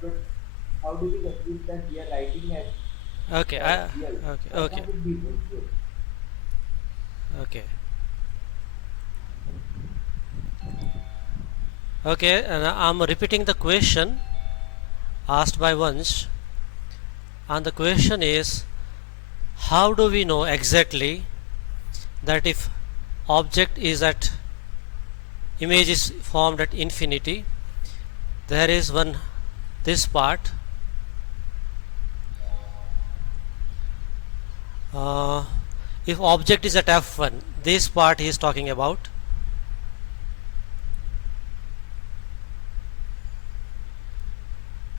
But how do we conclude that we are writing Okay, as real? okay, Why okay, can't it be virtual? okay, okay. And I'm repeating the question asked by Vansh, and the question is, how do we know exactly that if object is at image is formed at infinity, there is one this part, uh, if object is at f1, this part he is talking about,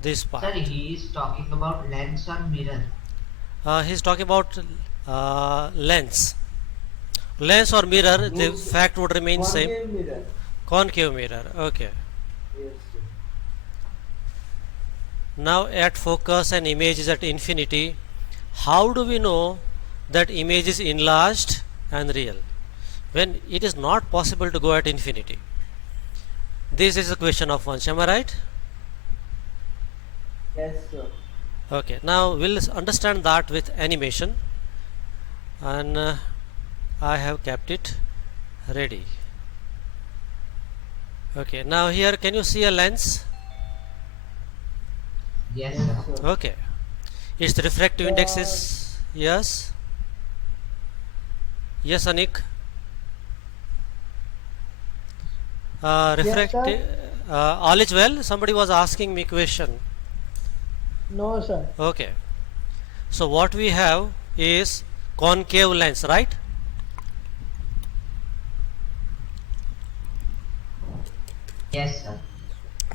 this Sir, part. he is talking about lens or mirror. He is talking about lens. Lens or mirror, the Those fact would remain same. concave mirror. Concave mirror. Okay. Yes, sir. Now at focus and image is at infinity, how do we know that image is enlarged and real when it is not possible to go at infinity? This is a question of one. Am I right? Yes, sir. Okay. Now we'll understand that with animation, and I have kept it ready. Okay. Now here, can you see a lens? Yes, Yes, sir. sir. Okay. Its refractive index The is yes. Yes, Anik. Yes, sir. Refractive. All is well. Somebody was asking me question. No, sir. Okay. So what we have is concave lens, right? Yes, sir.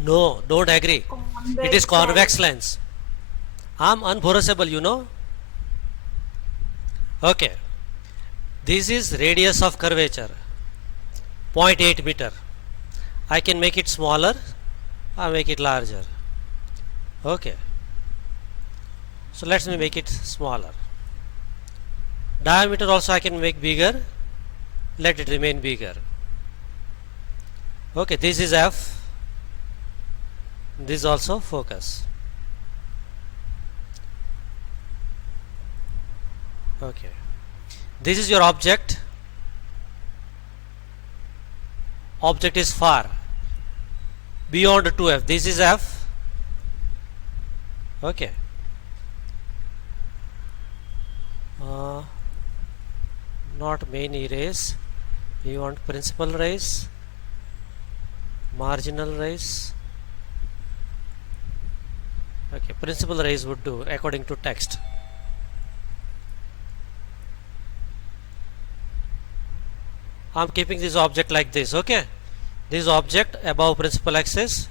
No, don't agree. It is Convex convex lens. lens. I'm unforeseeable, you know. Okay. This is radius of curvature, 0.8 meter. I can make it smaller. I make it larger. Okay. So let me make it smaller. Diameter also I can make bigger. Let it remain bigger. Okay, this is f. This is also focus. Okay. This is your object. Object is far beyond 2f. This is f. Okay. Uh, Not main rays. We want principal rays, marginal rays. Okay, principal rays would do according to text. I'm keeping this object like this. Okay, this object above principal axis.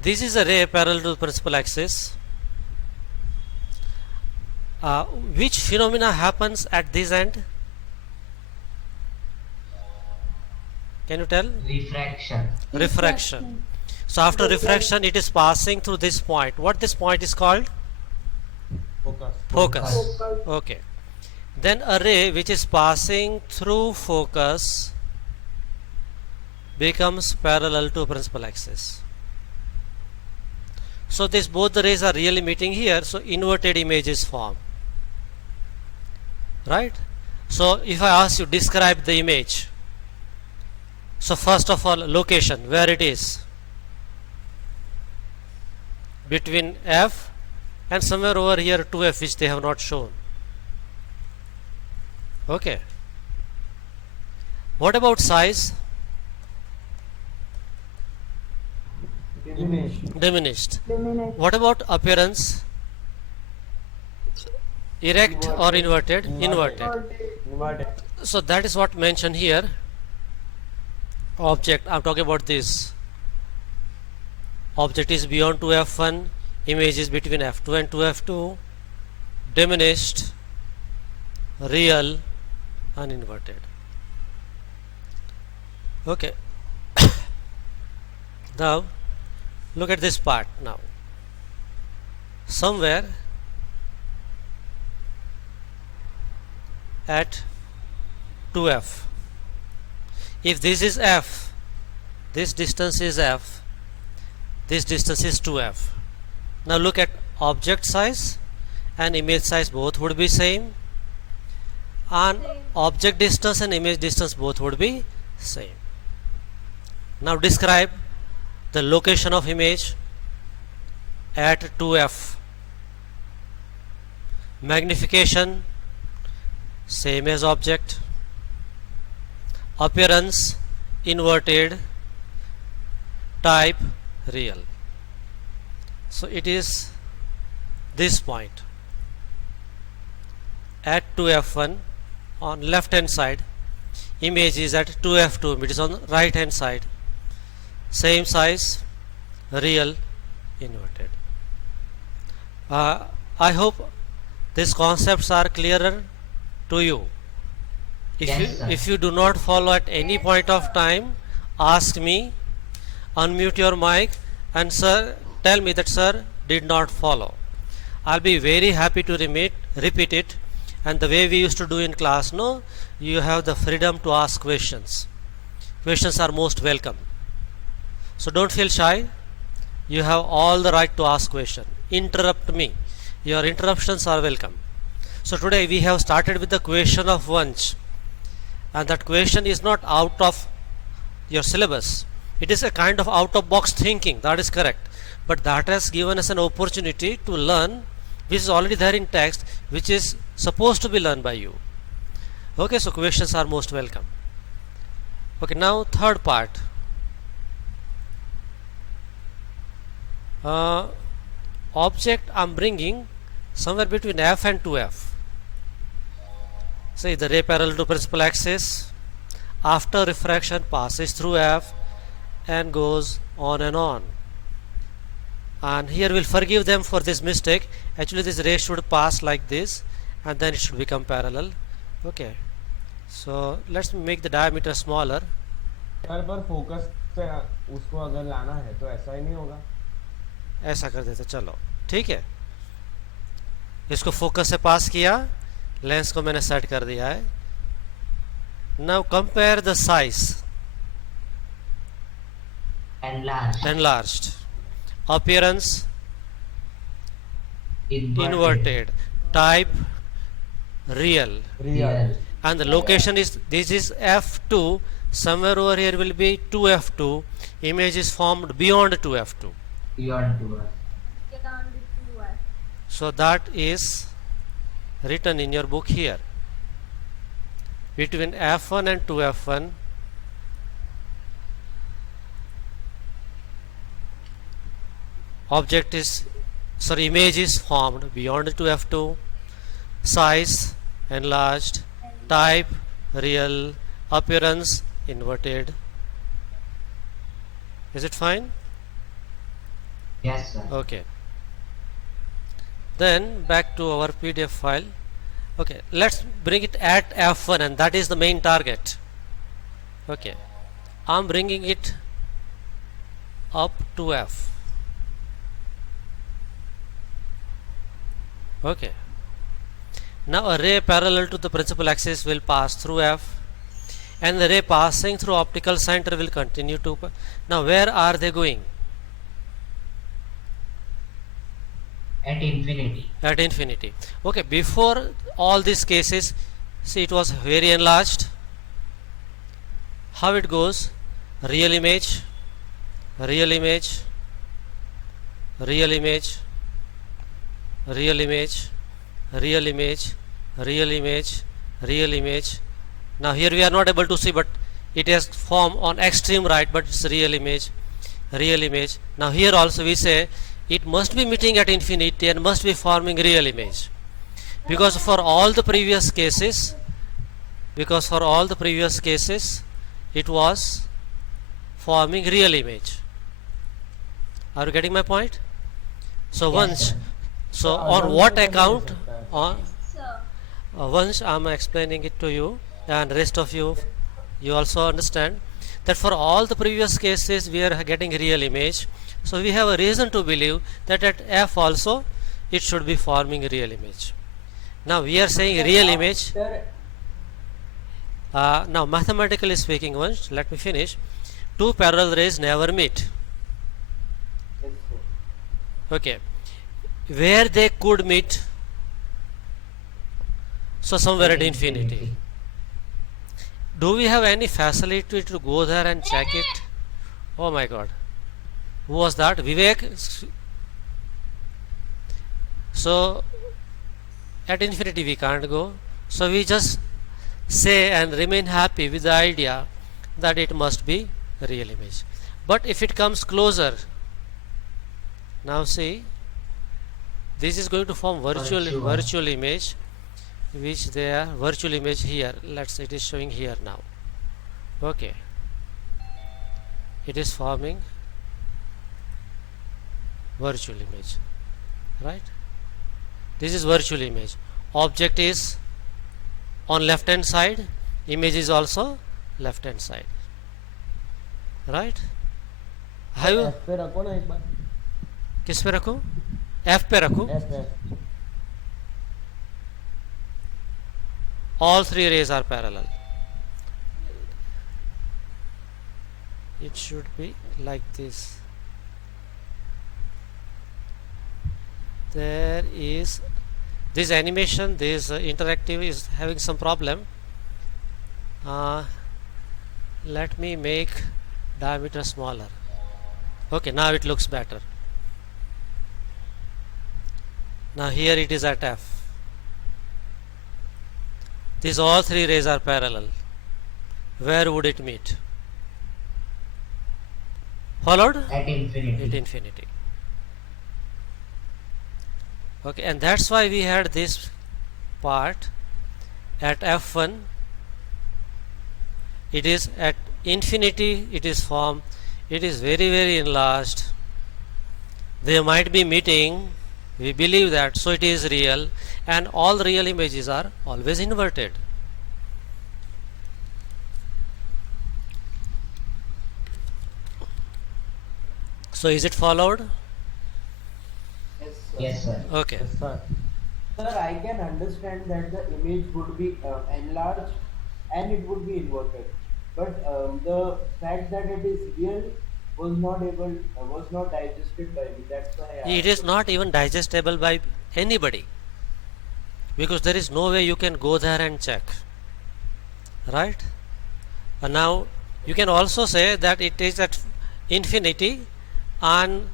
This is a ray parallel to the principal axis. Which phenomena happens at this end? Can you tell? Refraction. Refraction. Refraction. So after Yes, sir. refraction, it is passing through this point. What this point is called? focus. Focus. Focus. Focus. Okay. Then a ray which is passing through focus becomes parallel to principal axis. So this both the rays are really meeting here. So inverted image is formed. Right? So if I ask you describe the image. So first of all, location, where it is, between f and somewhere over here 2f, which they have not shown. Okay. What about size? Diminished. Diminished. Diminished. What about appearance? Erect or inverted? Inverted. Inverted. Inverted. So that is what mentioned here. Object, I'm talking about this. Object is beyond 2f1, image is between f2 and 2f2, diminished, real, and inverted. Okay. Now look at this part now. Somewhere at 2f, if this is f, this distance is f, this distance is 2f. Now look at object size and image size, both would be same, and object distance and image distance both would be same. Now describe the location of image at 2f. Magnification same as object. Appearance inverted. Type real. So it is this point at 2f1 on left hand side, image is at 2f2, it is on right hand side, same size, real, inverted. I hope these concepts are clearer to you. Yes, sir. If you do not follow at any point of time, ask me, unmute your mic, and sir, tell me that sir did not follow. I'll be very happy to repeat it, and the way we used to do in class, no, you have the freedom to ask questions. Questions are most welcome. So don't feel shy. You have all the right to ask question. Interrupt me. Your interruptions are welcome. So today we have started with the question of Vansh, and that question is not out of your syllabus. It is a kind of out of box thinking, that is correct, but that has given us an opportunity to learn which is already there in text, which is supposed to be learned by you. Okay, so questions are most welcome. Okay, now third part. Object I am bringing somewhere between f and 2f. Say the ray parallel to principal axis, after refraction passes through f and goes on and on. And here we'll forgive them for this mistake. Actually this ray should pass like this and then it should become parallel. Okay, so let's make the diameter smaller. Sir पर focus से उसको अगर लाना है तो ऐसा ही नहीं होगा. ऐसा कर देते, चलो ठीक है, इसको फोकस से पास किया, लेंस को मैंने सेट कर दिया है. Now compare the size enlarged, appearance inverted, type real, and the location is, this is f2, somewhere over here will be 2f2, image is formed beyond 2f2, so that is written in your book here. Between f1 and 2f1, object is, sorry, image is formed beyond 2f2, size enlarged, type real, appearance inverted. Is it fine? Yes, sir. Okay. Then back to our PDF file. Okay, let's bring it at f1, and that is the main target. Okay, I'm bringing it up to f. Okay, now a ray parallel to the principal axis will pass through f, and the ray passing through optical center will continue to. Now where are they going? At infinity. At infinity. Okay, before all these cases, see, it was very enlarged. How it goes? Real image, real image, real image, real image, real image, real image, real image. Now here we are not able to see, but it has formed on extreme right, but it's real image, real image. Now here also we say it must be meeting at infinity and must be forming real image, because for all the previous cases, it was forming real image. Are you getting my point? So Yes, once, sir. so on what account, on once I am explaining it to you, and rest of you also understand that for all the previous cases we are getting real image. So we have a reason to believe that at f also it should be forming real image. Now we are saying real image. Sir Now mathematically speaking, once let me finish. Two parallel rays never meet. Okay, where they could meet, so somewhere at infinity. Do we have any facility to go there and check it? Oh my god, who was that? Vivek. So at infinity we can't go, so we just say and remain happy with the idea that it must be a real image. But if it comes closer, now see, this is going to form virtual image, which they are virtual image here. Let's, it is showing here now. Okay, it is forming virtual image, right? This is virtual image. Object is on left hand side, image is also left hand side, right? Have you, F पे रखो ना एक बार. किस पे रखूं? F पे रखूं? F. All three rays are parallel. It should be like this. There is this animation, this interactive is having some problem. Let me make diameter smaller. Okay, now it looks better. Now here it is at F. These all three rays are parallel. Where would it meet? Followed? At infinity. At infinity. Okay, and that's why we had this part at F1. It is at infinity, it is formed, it is very enlarged. They might be meeting, we believe that, so it is real, and all real images are always inverted. So is it followed? Yes, sir. Yes, sir. Okay. Yes, sir. Sir, I can understand that the image would be enlarged and it would be inverted. But the fact that it is real was not digested by me. That's why I It is not even digestible by anybody, because there is no way you can go there and check, right? And now you can also say that it is at infinity on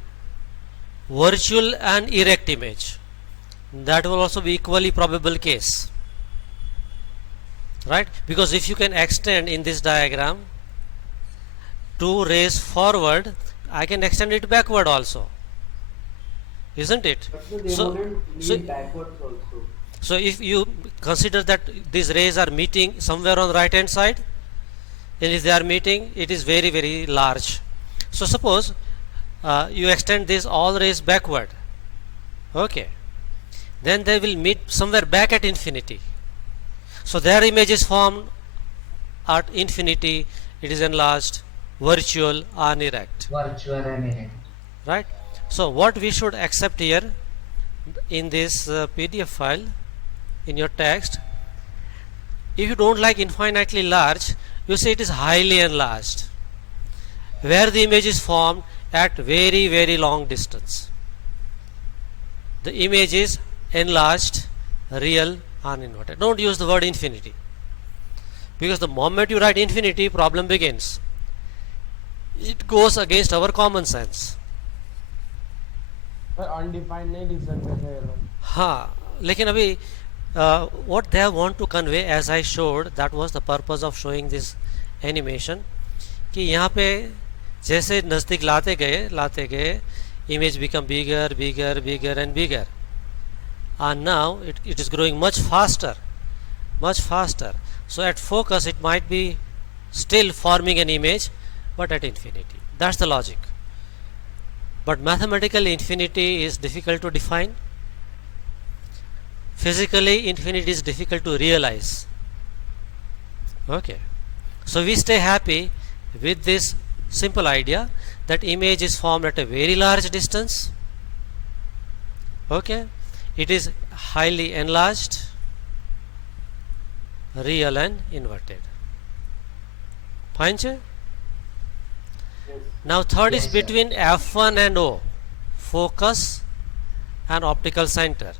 virtual and erect image. That will also be equally probable case, right? Because if you can extend in this diagram two rays forward, I can extend it backward also, isn't it? But they wouldn't lean backwards also. So if you consider that these rays are meeting somewhere on the right hand side, and if they are meeting, it is very large. So suppose you extend this all rays backward, okay, then they will meet somewhere back at infinity. So their image is formed at infinity, it is enlarged, virtual and erect, Virtual and erect. right? So what we should accept here in this PDF file, in your text, if you don't like infinitely large, you say it is highly enlarged, where the image is formed at very long distance. The image is enlarged, real and inverted. Don't use the word infinity, because the moment you write infinity, problem begins. It goes against our common sense. पर undefined नहीं लिख सकते थे ये लोग. हाँ, लेकिन अभी what they want to convey, as I showed, that was the purpose of showing this animation, कि यहाँ पे जैसे नज़दीक लाते गए image become bigger and bigger, and now it is growing much faster. So at focus it might be still forming an image, but at infinity. That's the logic. But mathematically infinity is difficult to define. Physically infinity is difficult to realize. Okay, so we stay happy with this simple idea that image is formed at a very large distance. Okay, it is highly enlarged, real and inverted. Fine, sir? Yes. Now third is Yes, sir. between F1 and O. focus and optical center.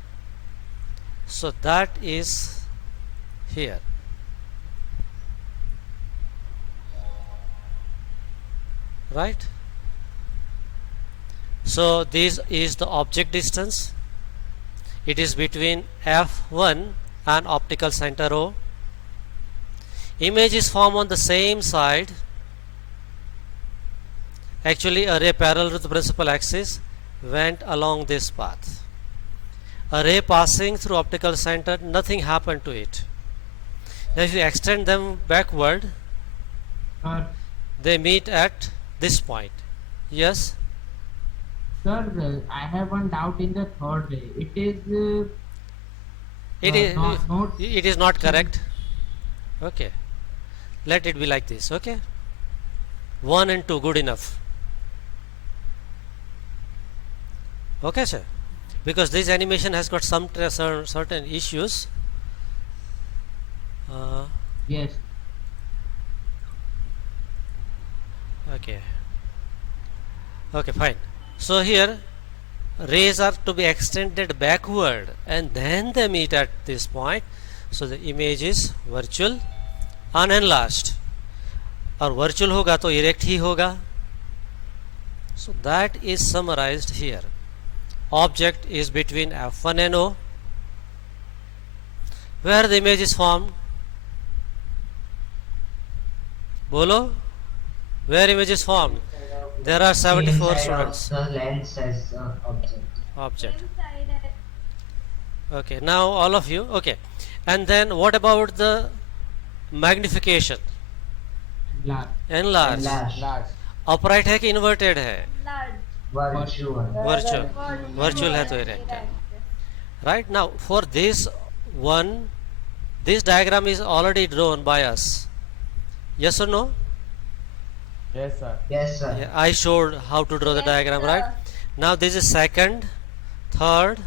So that is here. Right? So this is the object distance. It is between F1 and optical center O. Image is formed on the same side. Actually, a ray parallel to the principal axis went along this path. A ray passing through optical center, nothing happened to it. Now if you extend them backward, Sir, they meet at this point. Yes? sir, I have one doubt in the third ray. It is not correct. Okay. Let it be like this. Okay. 1 and 2, good enough. Okay, sir. Because this animation has got some certain issues. Yes. Okay. Okay, fine. So here rays are to be extended backward and then they meet at this point. So the image is virtual unenlarged. और virtual होगा तो erect ही होगा. So that is summarized here. Object is between F1 and O. Where the image is formed? Bolo? Where image is formed? There are 74 Inside students. of the lens as object. Okay, now all of you. Okay, and then what about the magnification? Large. Enlarge. Enlarge. Upright है कि inverted है? Virtual. Virtual है तो erect है. Right, now for this one, this diagram is already drawn by us. Yes or no? Yes, sir. Yes, sir. Yeah, I showed how to draw the diagram, right? Now this is second, third,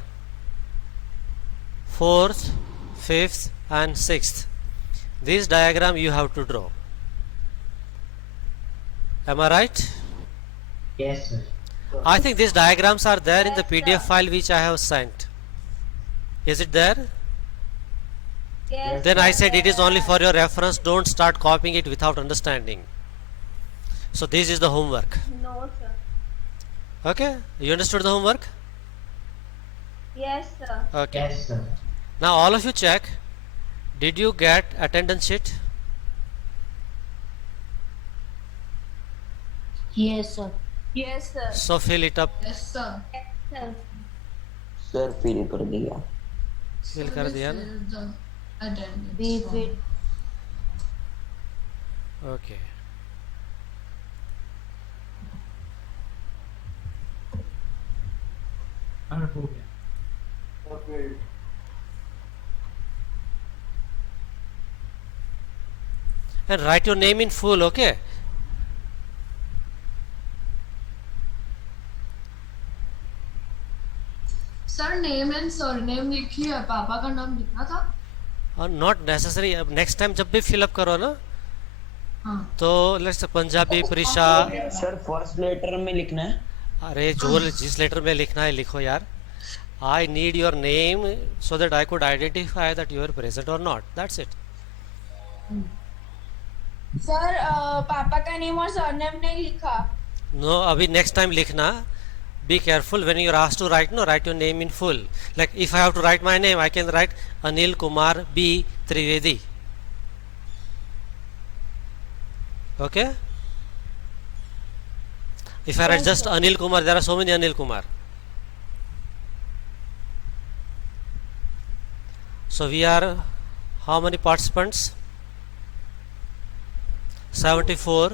fourth, fifth and sixth. This diagram you have to draw. Am I right? Yes, sir. I think these diagrams are there in the PDF file which I have sent. Is it there? Yes. Then I said it is only for your reference. Don't start copying it without understanding. So this is the homework. No, sir. Okay? You understood the homework? Yes, sir. Okay. Yes, sir. Now all of you check. Did you get attendance sheet? Yes, sir. Yes, sir. So fill it up. Yes, sir. Yes, sir. Sir feel कर दिया Fill कर दिया ना? Be fit. Okay. और हो गया. Okay. And write your name in full, okay? Sir name and surname लिखी है, पापा का नाम लिखना था. और नॉट नेसेसरी. अब नेक्स्ट टाइम जब भी फिलअप करो ना, हाँ. तो let's Punjabi Prisha. Sir first letter में लिखना है अरे जो जिस लेटर में लिखना है लिखो यार. I need your name so that I could identify that you are present और नॉट. That's it. सर पापा का नेम और सरनेम नहीं लिखा. नो, अभी नेक्स्ट टाइम लिखना. Be careful when you are asked to write. No, write your name in full. Like if I have to write my name, I can write Anil Kumar B Trivedi. Okay. If I write just Anil Kumar, there are so many Anil Kumar. So we are how many participants? 74.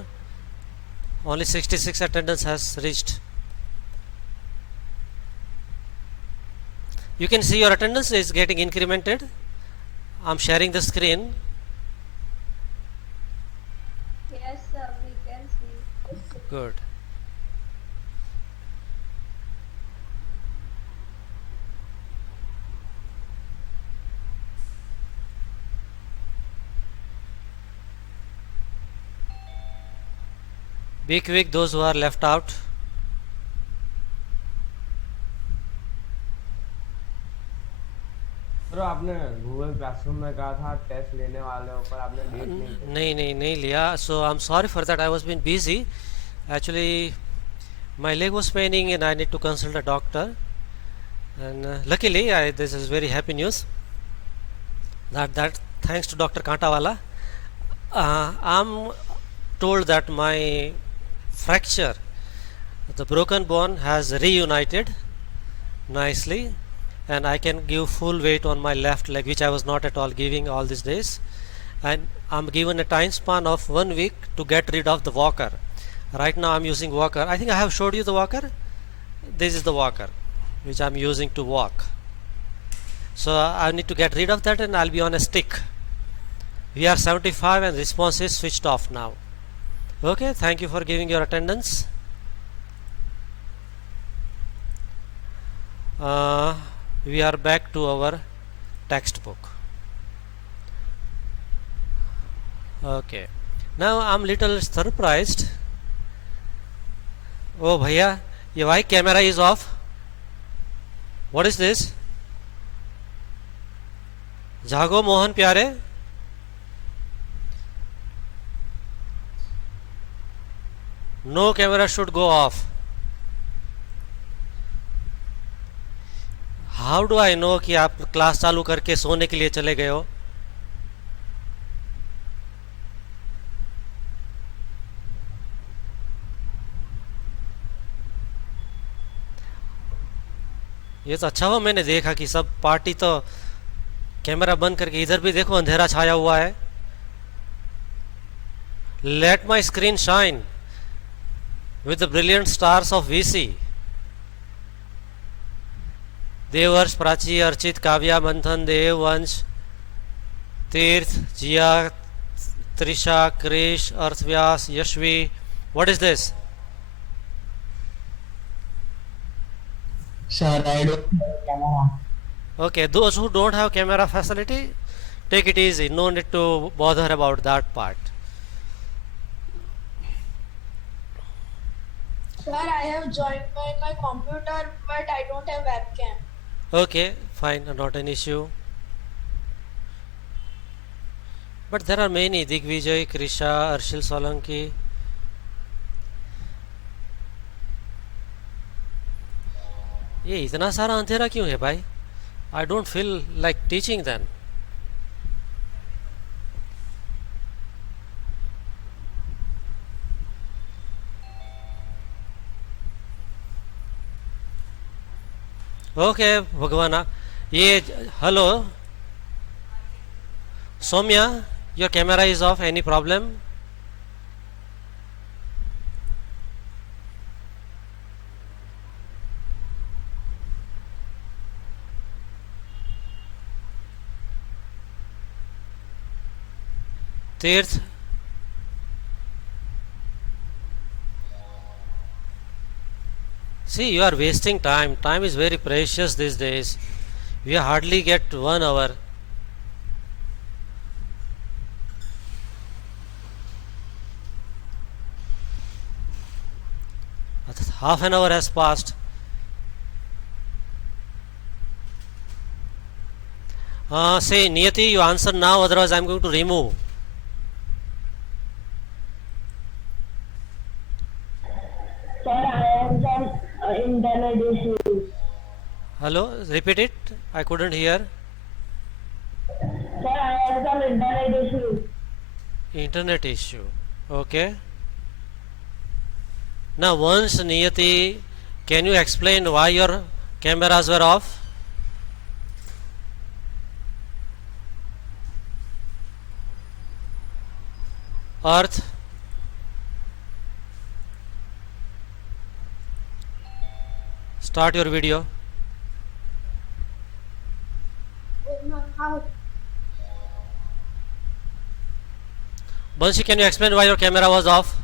Only 66 attendance has reached. You can see your attendance is getting incremented. I'm sharing the screen. Yes, sir. We can see. Good. Be quick, those who are left out. Sir आपने Google classroom में कहा था test लेने वाले हो, पर आपने date नहीं नहीं लिया. So I'm sorry for that. I was been busy. Actually, my leg was paining and I need to consult a doctor. And luckily, this is very happy news. That thanks to Dr. Kantawala, I'm told that my fracture, the broken bone, has reunited nicely, and I can give full weight on my left leg, which I was not at all giving all these days. And I'm given a time span of 1 week to get rid of the walker. Right now I'm using walker. I think I have showed you the walker. This is the walker which I'm using to walk. So I need to get rid of that and I'll be on a stick. We are 75 and response is switched off now. Okay, thank you for giving your attendance. We are back to our textbook. Okay, now I'm little surprised. Oh bhaiya, your why camera is off? What is this? Jago Mohan Pyare? No camera should go off. How do I know कि आप class चालू करके सोने के लिए चले गए हो? ये तो अच्छा हुआ मैंने देखा कि सब पार्टी तो कैमरा बंद करके, इधर भी देखो अंधेरा छाया हुआ है. Let my screen shine with the brilliant stars of VC. Devarsh, Prachi, Archit, Kavya, मंथन, देव, वंश, तीर्थ, जिया, Trisha, Krrish, अर्थव्यास, Yashvi. What is this? Sir, I don't have camera. Okay, those who don't have camera facility, take it easy. No need to bother about that part. Sir, I have joined my computer, but I don't have webcam. Okay, fine, not an issue. But there are many: Digvijay, Krisha, Arshil Solanki. ये इतना सारा अंधेरा क्यों है भाई? I don't feel like teaching then. Okay, Bhagwana. ये hello, Somya, your camera is off. Any problem? Tirth, see, you are wasting time. Time is very precious these days. We hardly get 1 hour. Half an hour has passed. Say, Niyati, you answer now, otherwise I am going to remove. Sir, I have some internet issues. Hello, repeat it. I couldn't hear. Sir, I have some internet issues. Internet issue. Okay. Now, once Niyati, can you explain why your cameras were off? Earth. Start your video. Bansi, can you explain why your camera was off?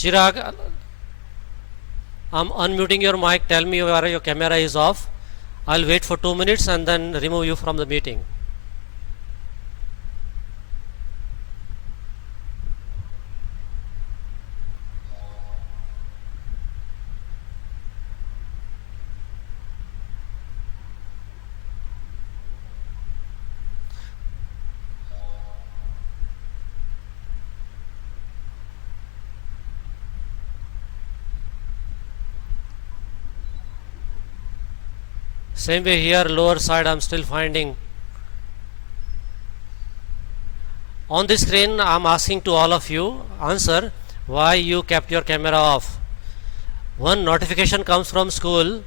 Chirag, I'm unmuting your mic. Tell me where your camera is off. I'll wait for 2 minutes and then remove you from the meeting. Same way here, lower side, I'm still finding. On the screen, I'm asking to all of you, answer why you kept your camera off. One notification comes from school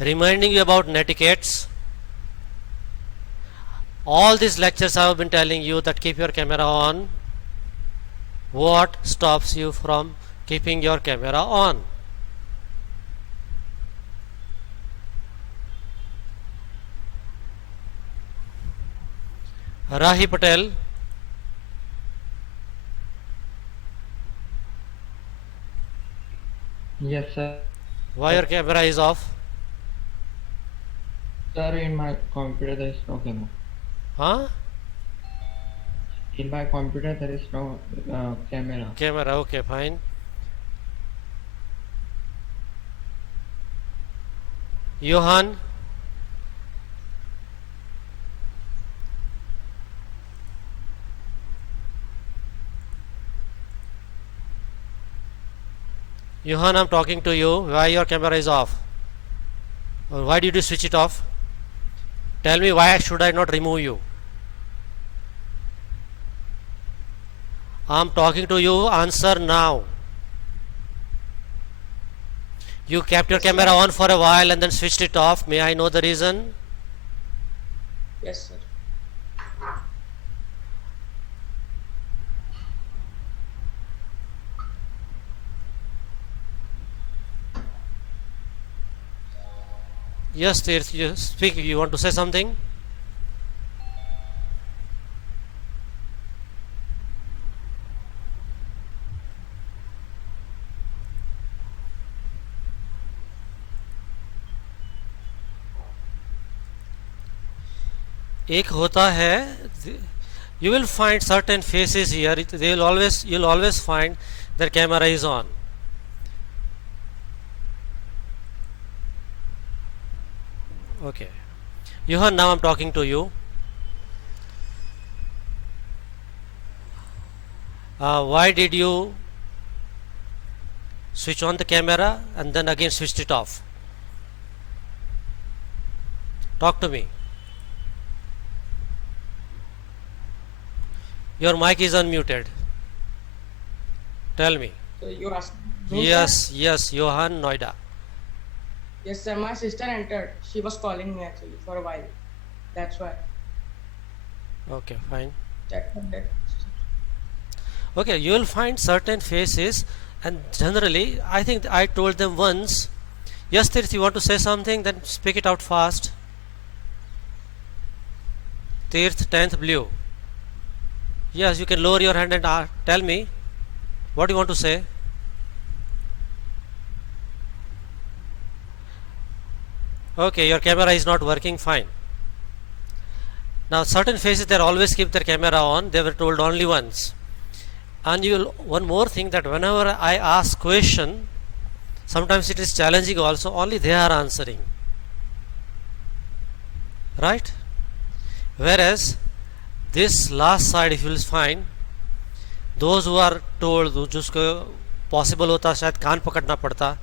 reminding you about netiquettes. All these lectures I have been telling you that keep your camera on. What stops you from keeping your camera on? Rahi Patel. Yes, sir. Why your camera is off? Sir, in my computer there is no camera. Huh? In my computer there is no camera. Camera, okay, fine. Johan. Johan, I'm talking to you. Why your camera is off? Or why did you switch it off? Tell me, why should I not remove you? I'm talking to you. Answer now. You kept your camera on for a while and then switched it off. May I know the reason? Yes, sir. Yes, Tirth, you speak. You want to say something? एक होता है, you will find certain faces here. You'll always find their camera is on. Okay, Johan, now I'm talking to you. Why did you switch on the camera and then again switched it off? Talk to me. Your mic is unmuted. Tell me. So you're asking? Yes, yes, Johan, Noida. Yes, sir. My sister entered. She was calling me actually for a while. That's why. Okay, fine. That. Okay, you will find certain faces, and generally, I think I told them once. Yes, Tirth, you want to say something? Then speak it out fast. Tirth, 10th blue. Yes, you can lower your hand and tell me what you want to say. Okay, your camera is not working fine. Now, certain faces, they always keep their camera on. They were told only once. And one more thing, that whenever I ask question, sometimes it is challenging also, only they are answering. Right? Whereas this last side, if you will find, those who are told, जिसको possible होता शायद कान पकड़ना पड़ता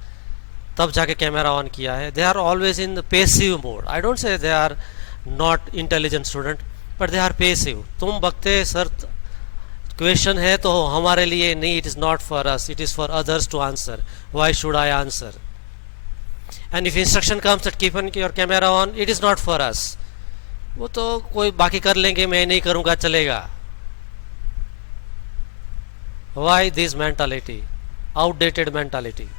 तब जाके camera on किया है, they are always in passive mode. I don't say they are not intelligent student, but they are passive. तुम बकते सर क्वेश्चन है तो हमारे लिए नहीं, it is not for us, it is for others to answer. Why should I answer? And if instruction comes that keep your camera on, it is not for us. वो तो कोई बाकी कर लेंगे, मैं नहीं करूँगा, चलेगा. Why this mentality? Outdated mentality.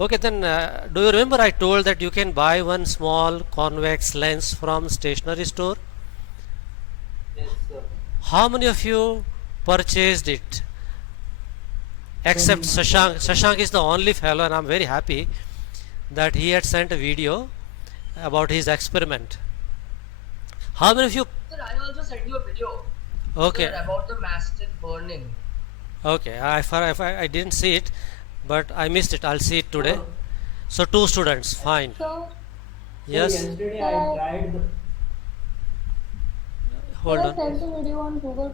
Okay, then do you remember I told that you can buy one small convex lens from stationery store? Yes, sir. How many of you purchased it? except Shashank. Shashank is the only fellow, and I'm very happy that he had sent a video about his experiment. How many of you? Sir, I also sent you a video. Okay. Sir, about the mastic burning. Okay, I didn't see it, but I missed it. I'll see it today. So 2 students, fine. So, Yes, Yesterday I tried. hold I on. sent a video on Google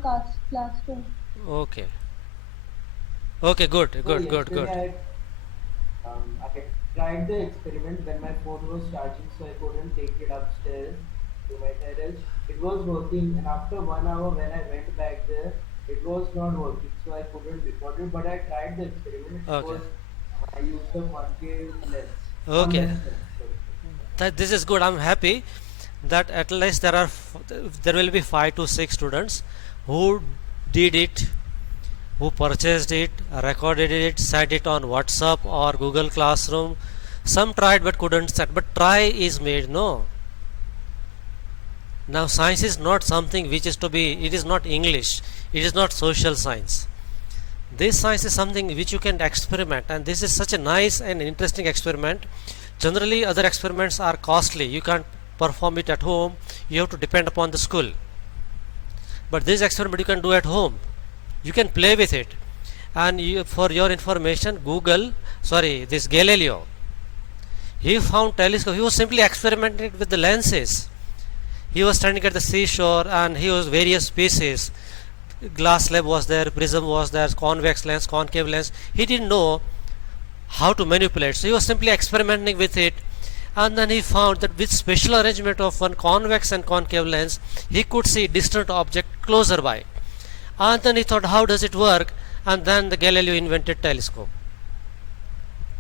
Classroom. Okay. Okay, good. Yesterday I tried the experiment when my phone was charging, so I couldn't take it upstairs to my terrace. It was working, and after 1 hour, when I went back there, it was not working, so I couldn't record it. But I tried the experiment. It Okay. was I used the concave lens. Okay. Convex lens, sorry. This is good. I'm happy that at least there will be 5 to 6 students who did it, who purchased it, recorded it, sent it on WhatsApp or Google Classroom. Some tried but couldn't send. But try is made. No. Now science is not something which is to be. It is not English. It is not social science. This science is something which you can experiment, and this is such a nice and interesting experiment. Generally other experiments are costly. You can't perform it at home. You have to depend upon the school. But this experiment you can do at home. You can play with it. And for your information, this Galileo, he found telescope. He was simply experimenting with the lenses. He was standing at the seashore and he was various species. Glass slab was there, prism was there, convex lens, concave lens. He didn't know how to manipulate, so he was simply experimenting with it, and then he found that with special arrangement of one convex and concave lens, he could see distant object closer by. And then he thought, how does it work? And then the Galileo invented telescope.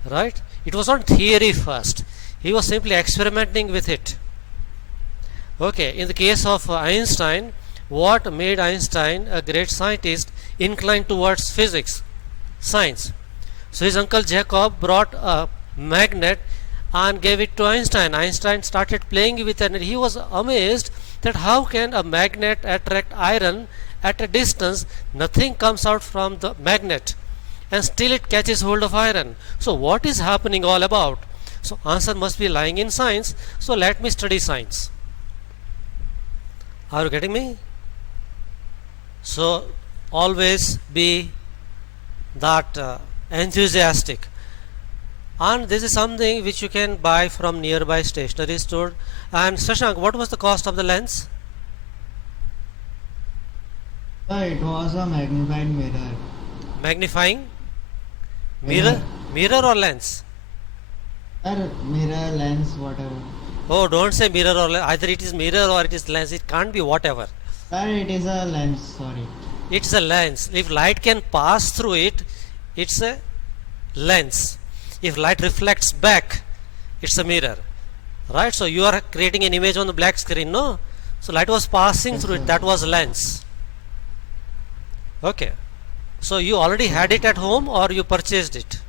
Right? It was not theory first. He was simply experimenting with it. Okay, in the case of Einstein, what made Einstein a great scientist inclined towards physics, science. So his uncle Jacob brought a magnet and gave it to Einstein. Einstein started playing with it and he was amazed that how can a magnet attract iron at a distance, nothing comes out from the magnet and still it catches hold of iron. So what is happening all about? So answer must be lying in science. So let me study science. Are you getting me? So always be that enthusiastic, and this is something which you can buy from nearby stationery store. And Shashank, what was the cost of the lens? It was a magnified mirror. Magnifying mirror, mirror or lens? Sir, mirror, lens, whatever. Oh, don't say mirror or lens. Either it is mirror or it is lens. It can't be whatever. Sir, it is a lens, sorry. It's a lens. If light can pass through it, it's a lens. If light reflects back, it's a mirror. Right? So you are creating an image on the black screen, no? So light was passing Yes, through sir. it. That was lens. Okay. So you already had it at home or you purchased it?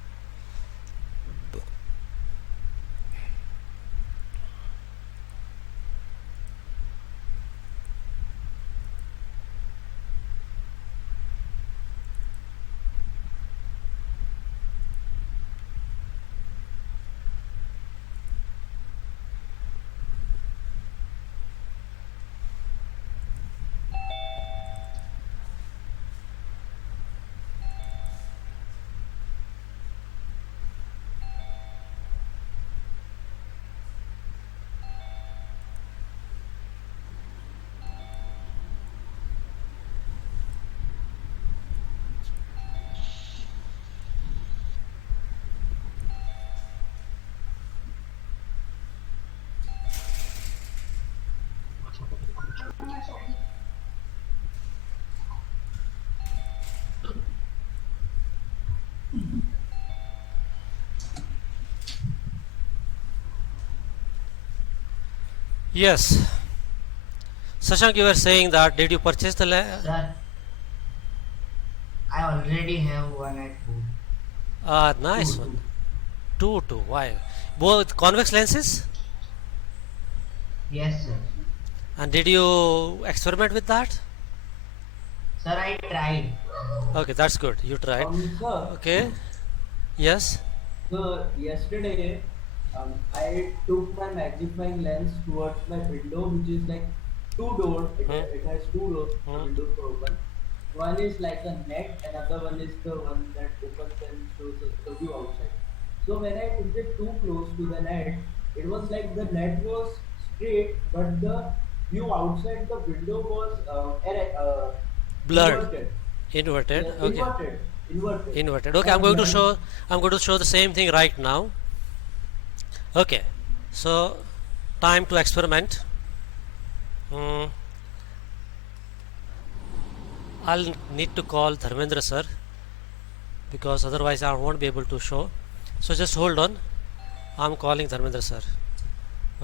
Yes. Shashank, you were saying that did you purchase the Sir, I already have one at home. nice Two. one. Two. Why? Both convex lenses? Yes, sir. And did you experiment with that? Sir, I tried. Okay, that's good. You tried. Sir, Okay. Yes. so yesterday, I took my magnifying lens towards my window, which is like two doors. Hmm. It has two doors. The Hmm. windows are open. One is like a net, another one is the one that opens and shows us the view outside. So when I took it too close to the net, it was like the net was straight, but the view outside the window was Blurred. inverted. Inverted. Yeah, Okay. inverted. Inverted. Okay, The lens. I'm going to show the same thing right now. Okay. So time to experiment. Hmm. I'll need to call Dharmendra sir because otherwise I won't be able to show. So just hold on. I'm calling Dharmendra sir.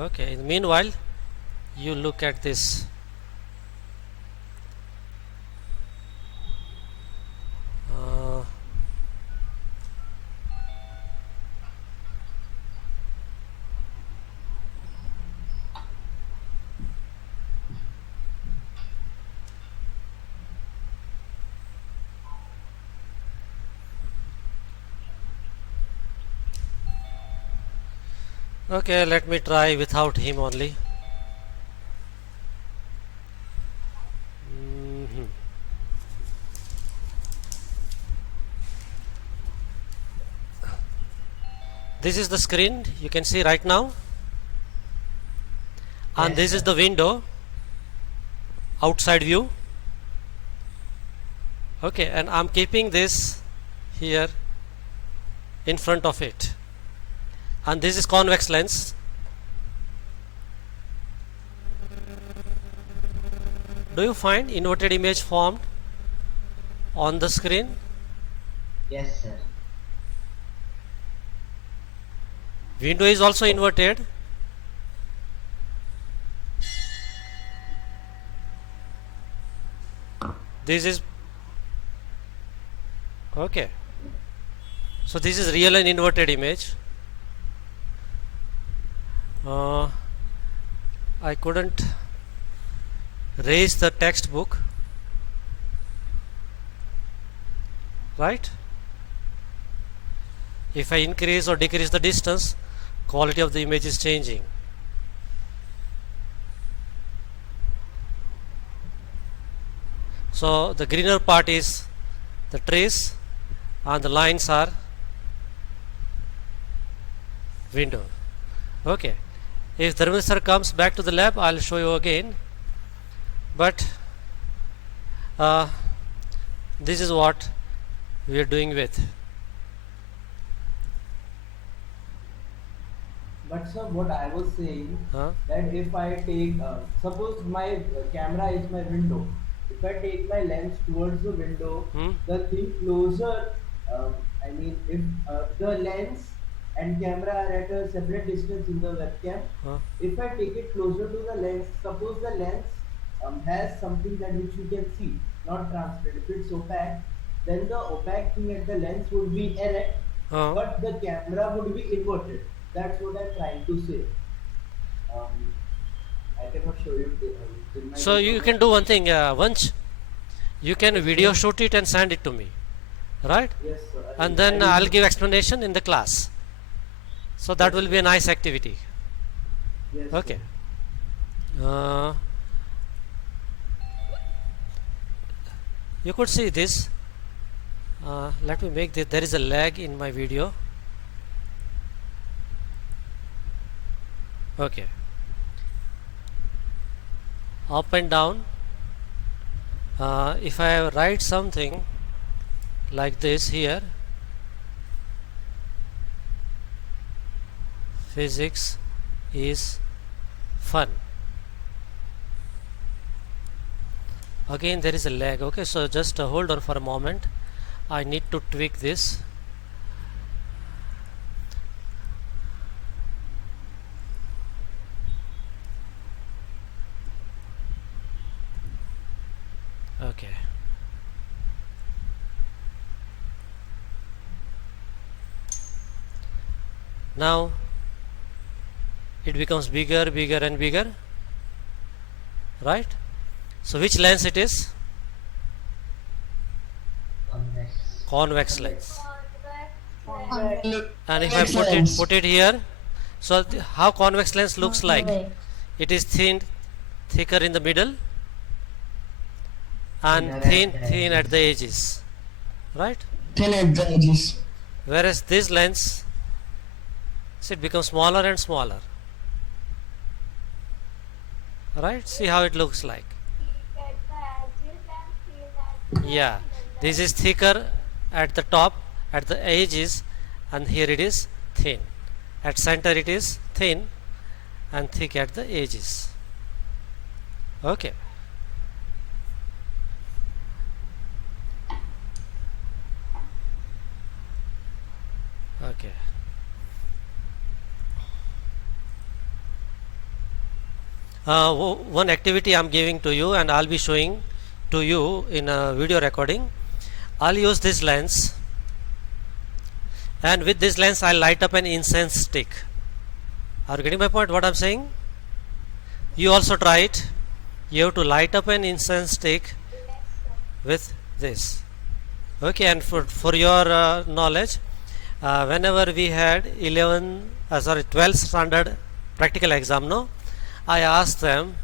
Okay. In the meanwhile, you look at this. Uh, okay, let me try without him only. Mhm. This is the screen you can see right now, and Yes, this is sir. the window outside view. Okay, and I'm keeping this here in front of it, and this is convex lens. Do you find inverted image formed on the screen? Yes, sir. Window is also inverted. This is okay. So this is real and inverted image. I couldn't raise the textbook, right? If I increase or decrease the distance, quality of the image is changing. So the greener part is the trees and the lines are window. Okay, if Dharmendra sir comes back to the lab, I'll show you again, but this is what we are doing with. But sir, what I was saying Huh? that if I take, suppose my camera is my window. If I take my lens towards the window, Hmm? the thing closer. I mean, if the lens and camera are at a separate distance in the webcam, Huh? if I take it closer to the lens, suppose the lens has something that which you can see, not transparent. If it's opaque, then the opaque thing at the lens would be erect, but the camera would be inverted. That's what I'm trying to say. Um, I cannot show you till my So you can do one thing. Once you can video shoot it and send it to me, right? Yes, sir. And then I'll give explanation in the class. So that will be a nice activity. Yes, Okay. You could see this. Let me make this. There is a lag in my video. Okay. Up and down. If I write something like this here, physics is fun. Again there is a lag. Okay, so just hold on for a moment. I need to tweak this. Okay. Now it becomes bigger, bigger and bigger, right? So which lens it is? convex lens. Convex lens. And if I put it here, so how convex lens looks like? It is thicker in the middle and thin at the edges, right? Thin at the edges. Whereas this lens, see, it becomes smaller and smaller, right? See how it looks like. At the edges and thin at Yeah, this is thicker at the top, at the edges, and here it is thin. At center it is thin and thick at the edges. Okay. Okay. One activity I'm giving to you, and I'll be showing to you in a video recording. I'll use this lens, and with this lens I'll light up an incense stick. Are you getting my point, what I'm saying? You also try it. You have to light up an incense stick with this. Okay, and for your knowledge, whenever we had 12th standard practical exam, no, I asked them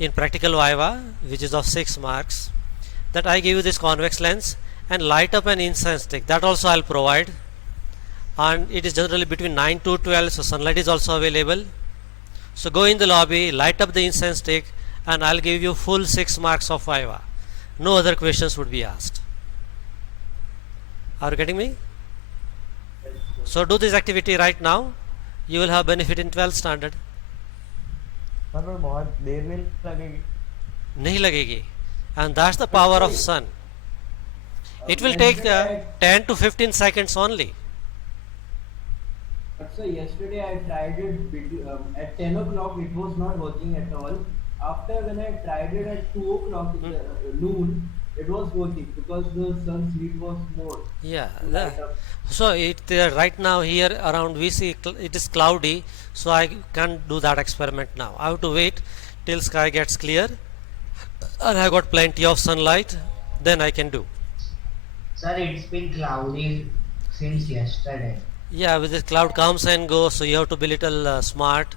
in practical viva, which is of 6 marks, that I give you this convex lens and light up an incense stick. That also I'll provide, and it is generally between 9 to 12, so sunlight is also available. So go in the lobby, light up the incense stick, and I'll give you full 6 marks of viva. No other questions would be asked. Are you getting me? So do this activity right now. You will have benefit in 12th standard. Sir पर बहुत देर नहीं लगेगी. नहीं लगेगी. And that's the power of sun. It will take 10 to 15 seconds only. But sir, yesterday I tried it at 10 o'clock. It was not working at all. After when I tried it at 2 o'clock in the noon, it was working because the sun's heat was more. Yeah. light up. So it right now here around we see it is cloudy, so I can't do that experiment now. I have to wait till sky gets clear and I got plenty of sunlight, then I can do. Sir, it's been cloudy since yesterday. Yeah, with this cloud comes and goes, so you have to be little smart.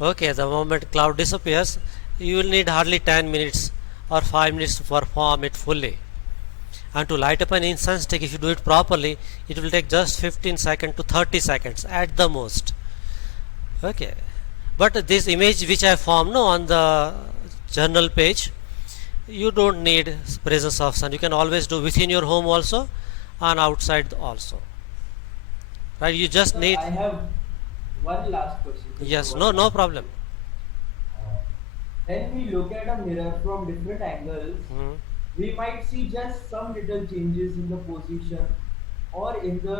Okay, the moment cloud disappears, you will need hardly 10 minutes or 5 minutes to perform it fully. And to light up an incense stick, if you do it properly, it will take just 15 seconds to 30 seconds at the most. Okay, but this image which I formed on the journal page, you don't need presence of sun. You can always do within your home also and outside also. Right? You just Sir, need. I have one last question. Yes. No problem. When we look at a mirror from different angles, Hmm. we might see just some little changes in the position or in the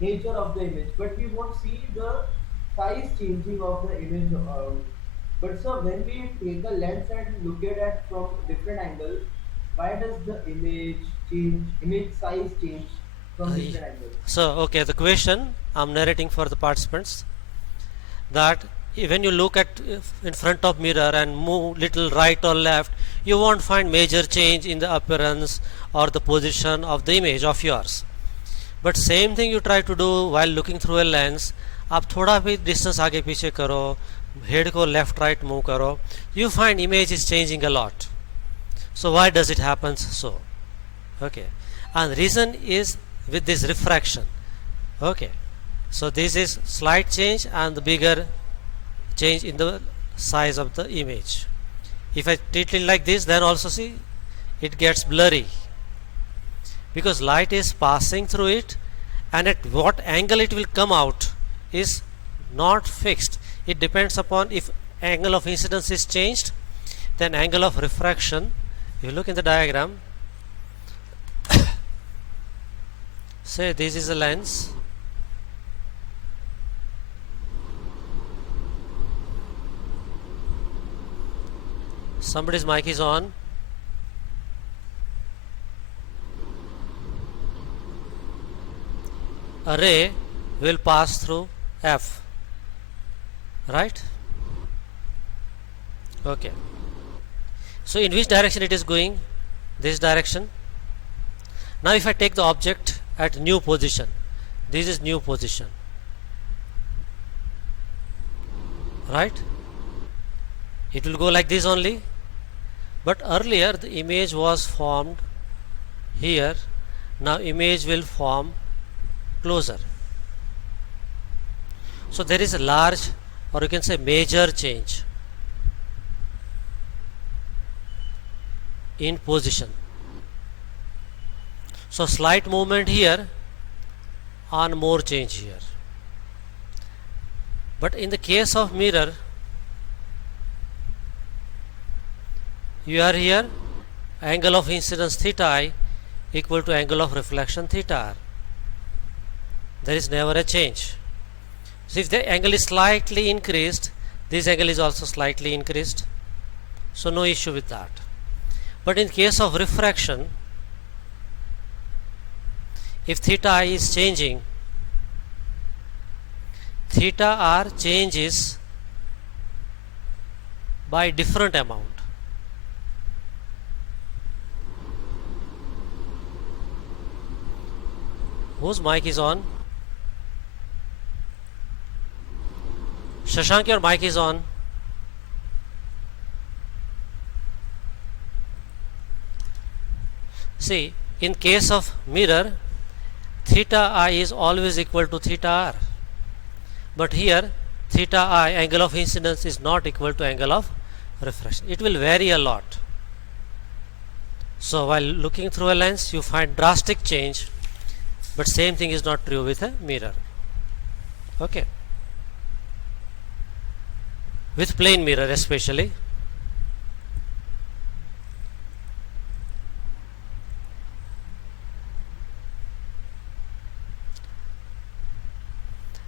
nature of the image, but we won't see the size changing of the image. But sir, when we take a lens and look at it from different angles, why does the image change, image size change from different angles? So, okay, the question I'm narrating for the participants, that when you look at in front of mirror and move little right or left, you won't find major change in the appearance or the position of the image of yours. But same thing you try to do while looking through a lens. आप थोड़ा भी distance आगे पीछे करो, head को left right move करो, you find image is changing a lot. So why does it happen so? Okay, and reason is with this refraction. Okay, so this is slight change and the bigger change in the size of the image. If I treat it like this, then also see it gets blurry because light is passing through it, and at what angle it will come out is not fixed. It depends upon if angle of incidence is changed, then angle of refraction. If you look in the diagram, say this is a lens, somebody's mic is on. A ray will pass through F, right? Okay, so in which direction it is going? This direction. Now if I take the object at new position, this is new position, right? It will go like this only. But earlier the image was formed here, now image will form closer. So there is a large, or you can say major change in position. So slight movement here and more change here. But in the case of mirror, you are here, angle of incidence theta I equal to angle of reflection theta r. There is never a change. So if the angle is slightly increased, this angle is also slightly increased. So no issue with that. But in case of refraction, if theta I is changing, theta r changes by different amount. Whose mic is on? Shashank, your mic is on. See, in case of mirror, theta I is always equal to theta r. But here, theta I, angle of incidence, is not equal to angle of refraction. It will vary a lot. So while looking through a lens, you find drastic change, but same thing is not true with a mirror. Okay. With plane mirror especially.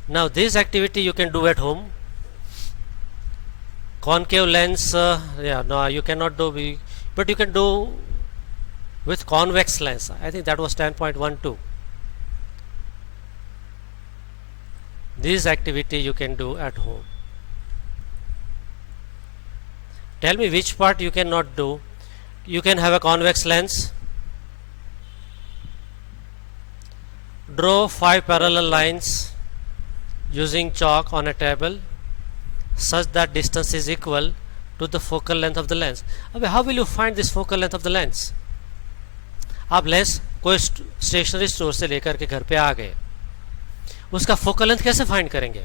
Now this activity you can do at home. Concave lens, no, you cannot do, but you can do with convex lens. I think that was 10.12. This activity you can do at home. Tell me which part you cannot do. You can have a convex lens. Draw 5 parallel lines using chalk on a table such that distance is equal to the focal length of the lens. अब how will you find this focal length of the lens? आप lens कोई stationery store से लेकर के घर पे आ गए, उसका फोकल लेंथ कैसे फाइंड करेंगे?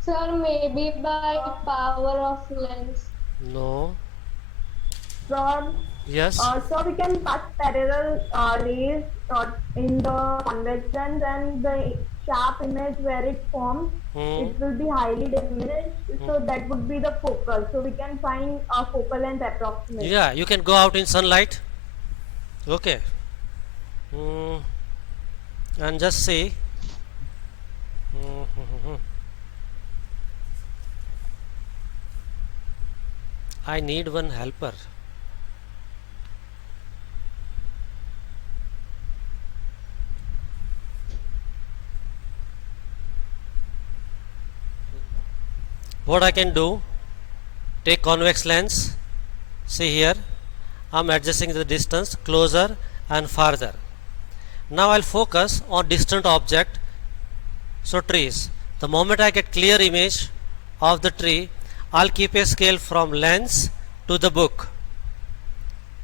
Sir, maybe by power of lens. No. Sir, Yes. so we can pass parallel rays in the convex lens, and the sharp image where it forms, it will be highly diminished. So that would be the focal. So we can find a focal length approximate. Yeah, you can go out in sunlight. Okay. And just see. I need one helper. What I can do, take convex lens, see here, I am adjusting the distance closer and farther. Now I will focus on distant object, so trees. The moment I get clear image of the tree, I will keep a scale from lens to the book.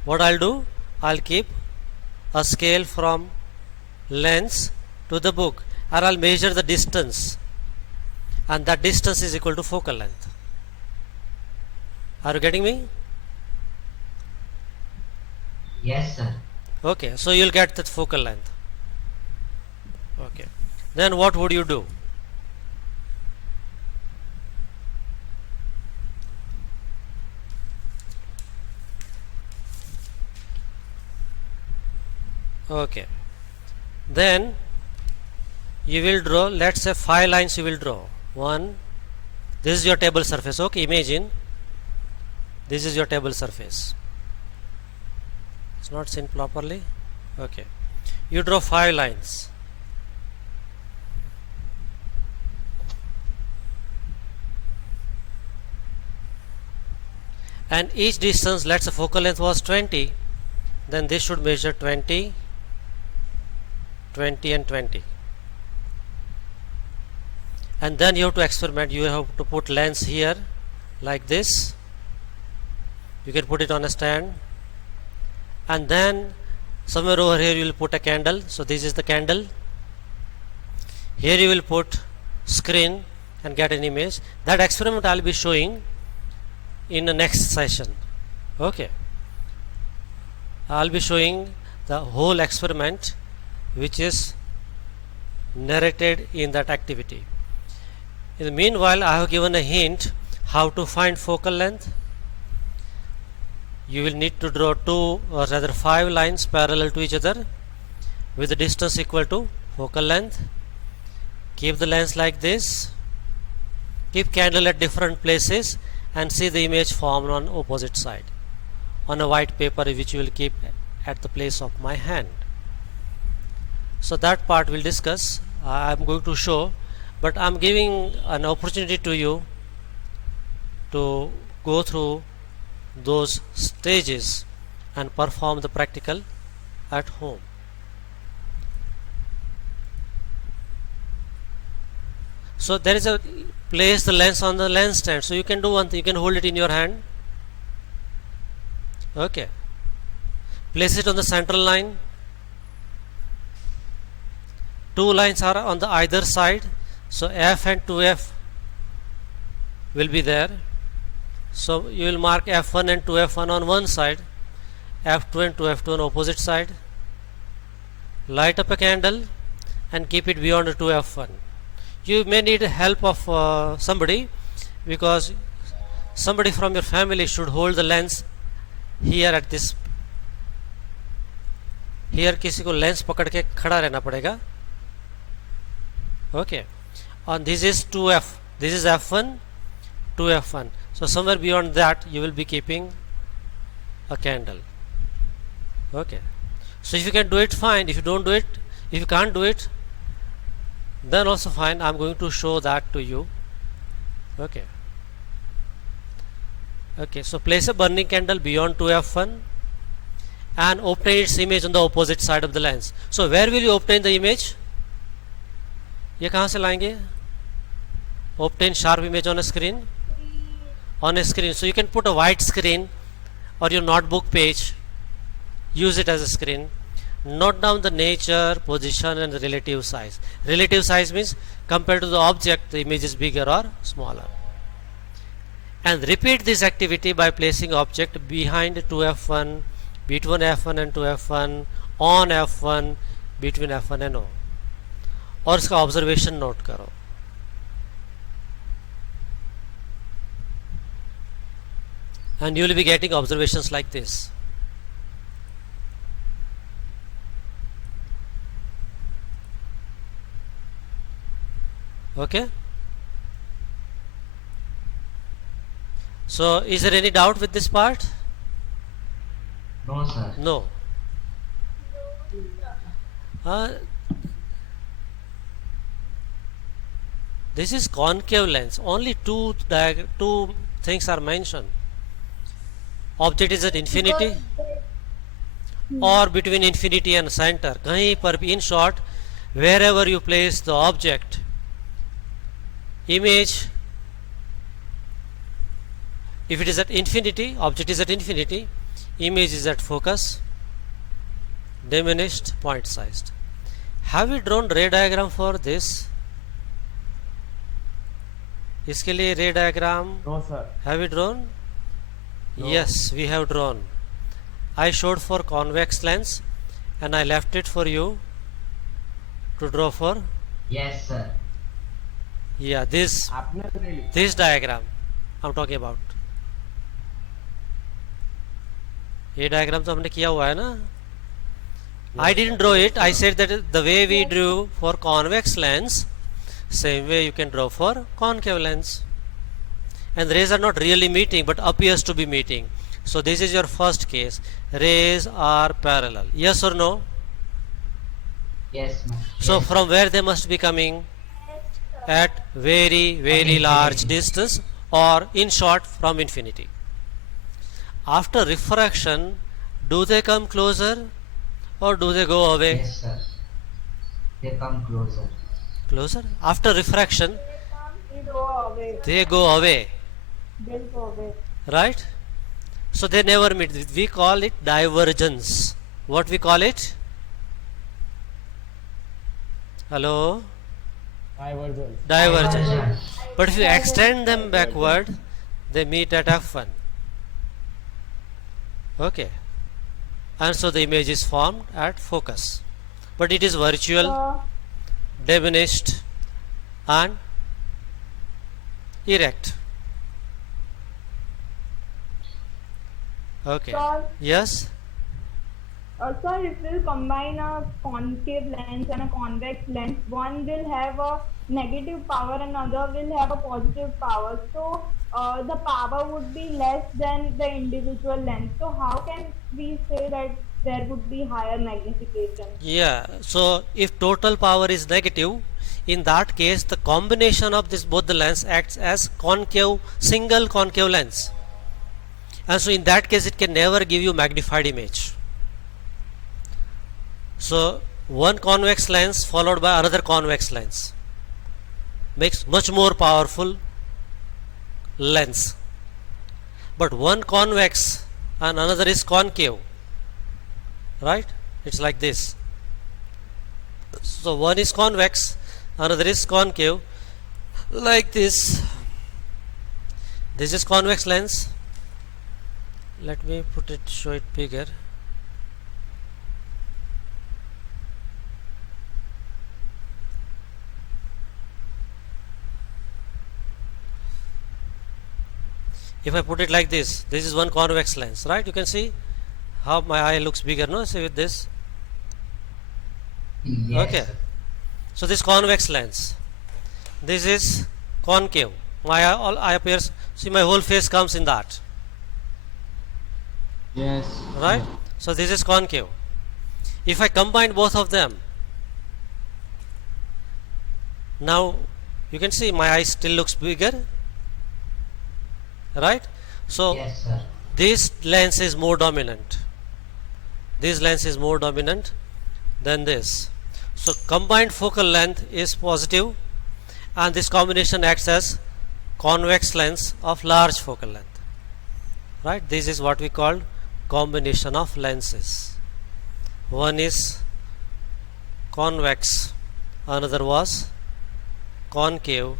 What I will do, I will keep a scale from lens to the book, and I will measure the distance, and that distance is equal to focal length. Are you getting me? Yes, sir. Okay, so you will get that focal length. Okay, then what would you do? Okay, then you will draw, let's say 5 lines you will draw. One, this is your table surface. Okay, imagine this is your table surface. It's not seen properly. Okay, you draw 5 lines. and each distance, let's say focal length was 20, then this should measure 20, 20 and 20. And then you have to experiment. You have to put lens here like this. You can put it on a stand, and then somewhere over here you will put a candle. So this is the candle. Here you will put screen and get an image. That experiment I will be showing in the next session. Okay, I will be showing the whole experiment which is narrated in that activity. In the meanwhile, I have given a hint how to find focal length. You will need to draw 2 or rather 5 lines parallel to each other with the distance equal to focal length. Keep the lens like this. Keep candle at different places and see the image formed on opposite side on a white paper, which you will keep at the place of my hand. So that part we'll discuss. I am going to show, but I am giving an opportunity to you to go through those stages and perform the practical at home. So there is a place the lens on the lens stand. So you can do one thing, you can hold it in your hand. Okay, place it on the central line. 2 lines are on the either side, so F and 2F will be there. So you will mark F1 and 2F1 on one side, F2 and 2F2 on opposite side. Light up a candle and keep it beyond the 2F1. You may need help of somebody, because somebody from your family should hold the lens here at this. Here किसी को lens पकड़ के खड़ा रहना पड़ेगा. Okay, and this is 2F, this is F1, 2F1. So somewhere beyond that you will be keeping a candle. Okay, so if you can do it, fine. If you don't do it, if you can't do it, then also fine. I'm going to show that to you. Okay. Okay, so place a burning candle beyond 2F1 and obtain its image on the opposite side of the lens. So where will you obtain the image? ये कहाँ से लाएंगे? Obtain sharp image on a screen. On a screen, so you can put a white screen or your notebook page. Use it as a screen. Note down the nature, position, and the relative size. Relative size means compared to the object, the image is bigger or smaller. And repeat this activity by placing object behind 2F1, between F1 and 2F1, on F1, between F1 and O. और इसका observation note करो. And you will be getting observations like this. Okay. So is there any doubt with this part? No, sir. No. This is concave lens. Only two things are mentioned. Object is at infinity or between infinity and center. कहीं पर भी, in short, wherever you place the object, image, if it is at infinity, object is at infinity, image is at focus, diminished, point sized. Have we drawn ray diagram for this? इसके लिए ray diagram No, sir. have we drawn? No. Yes, we have drawn. I showed for convex lens and I left it for you to draw for. Yes, sir. Yeah, this आपने नहीं लिखा. this diagram I'm talking about. ये diagram तो हमने किया हुआ है ना. I didn't draw it. I said that the way we drew for convex lens, same way you can draw for concave lens. And rays are not really meeting but appears to be meeting. So this is your first case. Rays are parallel. Yes or no? Yes, ma'am. So Yes. from where they must be coming? At very Infinity. large distance, or in short from infinity. after refraction, do they come closer or do they go away? Yes, sir. They come closer. Closer. After refraction, They go away. they go away, They'll go away. right? So they never meet. We call it divergence. What we call it? Hello? Divergence. Divergence. But if you extend them backward, they meet at F1. Okay. And so the image is formed at focus. But it is virtual, So, diminished, and erect. Okay. so, Yes? sir, if we'll combine a concave lens and a convex lens, one will have a negative power and other will have a positive power. So the power would be less than the individual lens. So how can we say that there would be higher magnification? Yeah. So if total power is negative, in that case the combination of this both the lens acts as concave, single concave lens. And so in that case it can never give you magnified image. So one convex lens followed by another convex lens makes much more powerful lens. But one convex and another is concave, right? It's like this. So one is convex, another is concave, like this. This is convex lens. Let me put it, show it bigger. If I put it like this is one convex lens, right? You can see how my eye looks bigger, no? See with this. Yes. Okay. So this convex lens. This is concave. My eye appears. See, my whole face comes in that. Yes. Right? So this is concave. If I combine both of them, now you can see my eye still looks bigger, right? So Yes, sir. this lens is more dominant. This lens is more dominant than this. So combined focal length is positive, and this combination acts as convex lens of large focal length, right? This is what we call combination of lenses. One is convex, another was concave,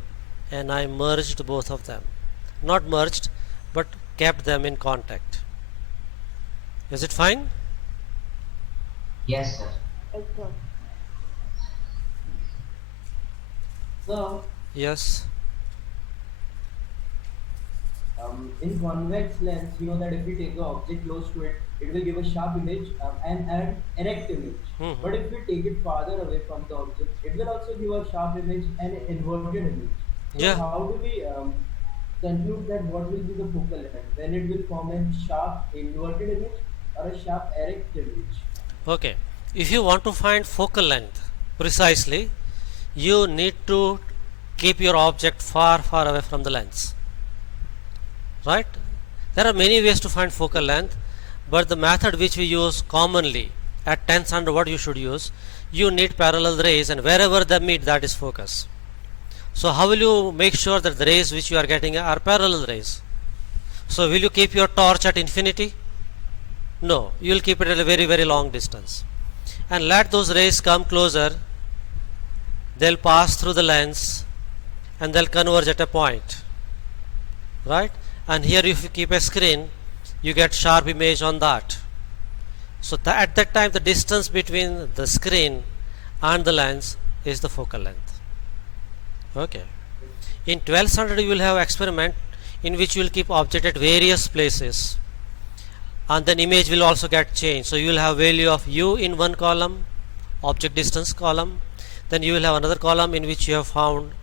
and I merged both of them. Not merged, but kept them in contact. Is it fine? Yes, sir. Yes, sir. So, Yes. in convex lens, you know that if we take the object close to it, it will give a sharp image and an erect image. Mhm. But if we take it farther away from the object, it will also give a sharp image and an inverted image. So Yeah. how do we conclude that what will be the focal length? When it will form a sharp inverted image or a sharp erect image? Okay. If you want to find focal length precisely, you need to keep your object far away from the lens. Right? There are many ways to find focal length, but the method which we use commonly at 10th standard, what you should use, you need parallel rays, and wherever they meet, that is focus. So how will you make sure that the rays which you are getting are parallel rays? So will you keep your torch at infinity? No, you will keep it at a very long distance, and let those rays come closer. They'll pass through the lens and they'll converge at a point, right? And here if you keep a screen, you get sharp image on that. So at that time the distance between the screen and the lens is the focal length. Okay. In 12th standard you will have experiment in which you will keep object at various places, and then image will also get changed. So you will have value of u in one column, object distance column, then you will have another column in which you have found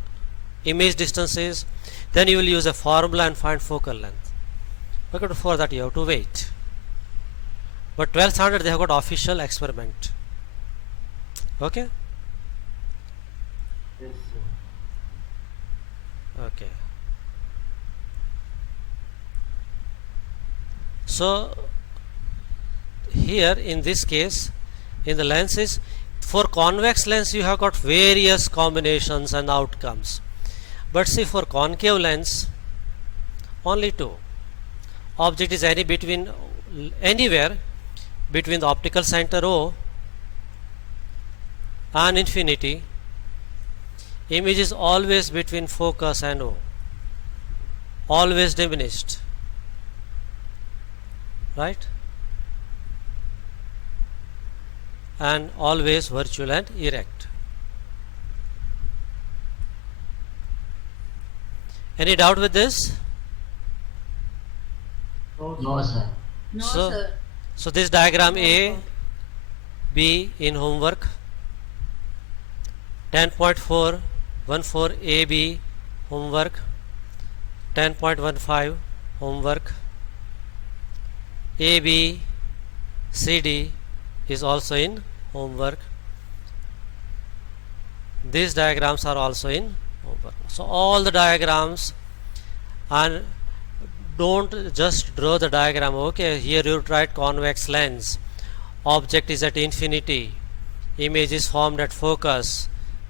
image distances, then you will use a formula and find focal length. Okay, before that you have to wait. But 12th standard they have got official experiment. Okay. Yes, sir. Okay. So here in this case, in the lenses, for convex lens you have got various combinations and outcomes, but see for concave lens only two. Object is anywhere between the optical center O and infinity. Image is always between focus and O, always diminished, right, and always virtual and erect. Any doubt with this? No, sir. No, So- sir. So this diagram A, B in homework, 10.414 AB homework, 10.15 homework, AB CD is also in homework. These diagrams are also in homework. So all the diagrams, and don't just draw the diagram. Okay, here you write convex lens, object is at infinity, image is formed at focus,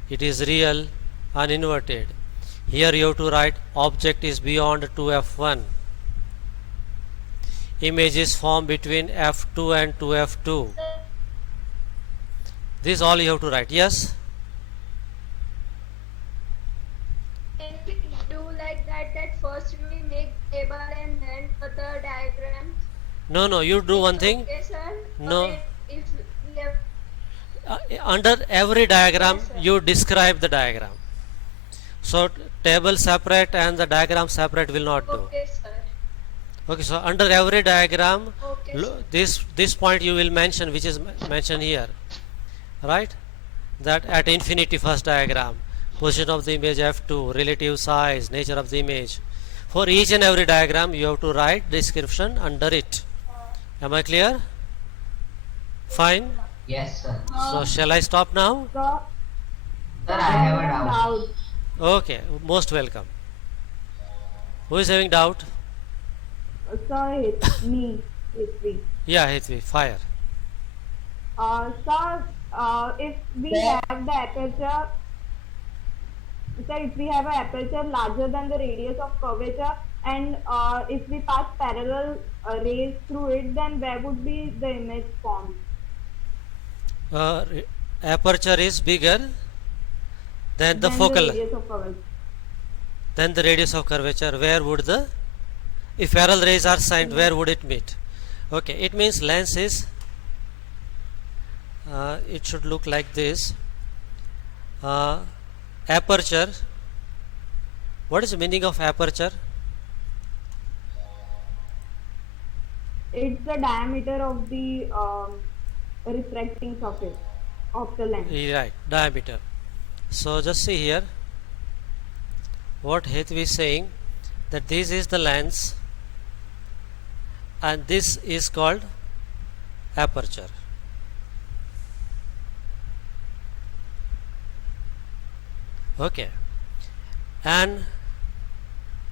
it is real and inverted. Here you have to write object is beyond 2f1, image is formed between f2 and 2f2. This all you have to write. Yes, Can we do like that? That first we make table and then for the diagrams. no, you do one thing. Okay, sir. No. Okay, if we have Under every diagram Yes, sir. you describe the diagram. So table separate and the diagram separate will not do. okay, sir. Okay, so under every diagram, Okay, sir. this point you will mention, which is mentioned here, right? That at infinity first diagram, position of the image f2, relative size, nature of the image. For each and every diagram you have to write description under it. Am I clear? Fine. Yes, sir. So shall I stop now? Sir, Sir, I have a doubt. doubt. Okay, most welcome. Who is having doubt? Sir, it's me. It's me. Yeah, Hetvi, fire. Sir, if we have the aperture, sir, if we have an aperture larger than the radius of curvature, and if we pass parallel rays through it, then where would be the image formed? Aperture is bigger than the Than focal, radius of curvature. then the radius of curvature. Where would the, if parallel rays are sent, where would it meet? Okay, it means lens is, it should look like this. Aperture, what is the meaning of aperture? It's the diameter of the refracting surface of the lens. Right, diameter. So just see here what Hetvi is saying, that this is the lens and this is called aperture. Okay, and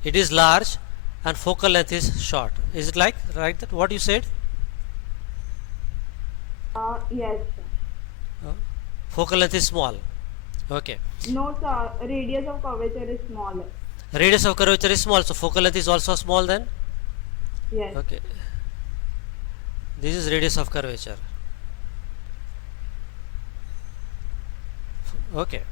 it is large and focal length is short. Is it like right that what you said? Yes. Focal length is small. Okay, No, sir. Radius of curvature is smaller. radius of curvature is small, so focal length is also small then. Yes. Okay, this is radius of curvature. Okay,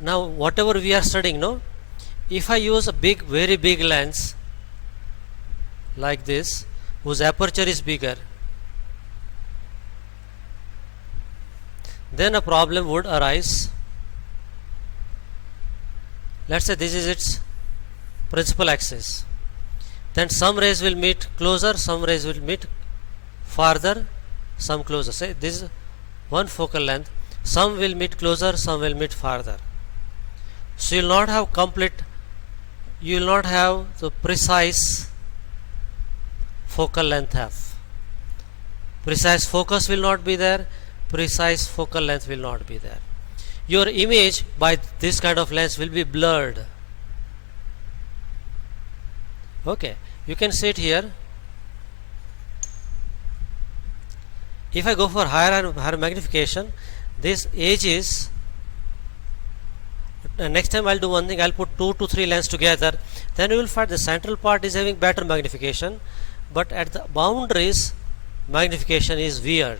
now whatever we are studying, no, if I use a very big lens like this, whose aperture is bigger, then a problem would arise. Let's say this is its principal axis, then some rays will meet closer, some rays will meet farther, some closer. Say this is one focal length, some will meet closer, some will meet farther. So you will not have the precise focal length have. Precise focus will not be there, precise focal length will not be there. your image by this kind of lens will be blurred. Okay, you can see it here. If I go for higher and higher magnification, this edge is next time I'll do one thing, I'll put 2 to 3 lens together, then you will find the central part is having better magnification, but at the boundaries magnification is weird,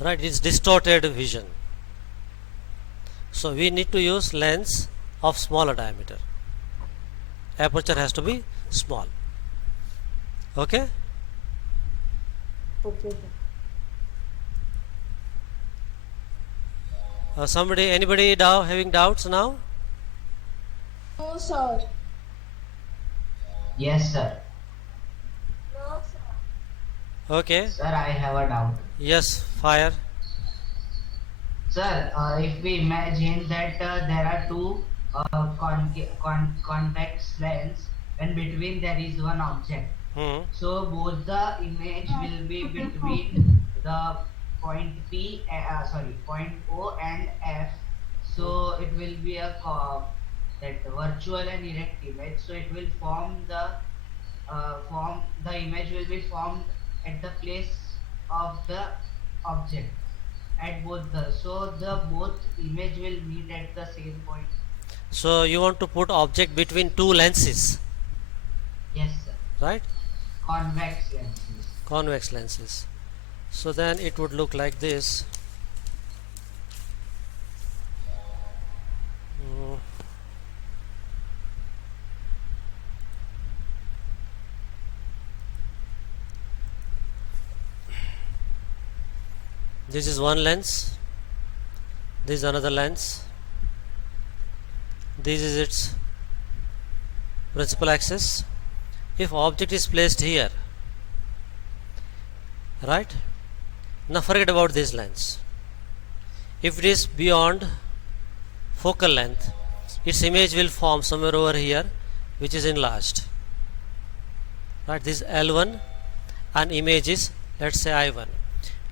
right? It's distorted vision. So we need to use lens of smaller diameter. Aperture has to be small. Okay? Okay, sir. Anybody having doubts now? No, sir. Yes, sir. No, sir. Okay. Sir, I have a doubt. Yes, fire. Sir, if we imagine that there are two convex lens and between there is one object. So both the image will be between the point point O and F. So it will be a that virtual and erect image. So it will form the image will be formed at the place of the object at both the both image will meet at the same point. So you want to put object between two lenses, Yes, sir. right? Convex lenses. Convex lenses. So then it would look like this. This is one lens, this is another lens, this is its principal axis. If object is placed here, right? Now forget about this lens. If it is beyond focal length, its image will form somewhere over here, which is enlarged. Right? This L1 and image is, let's say, I1.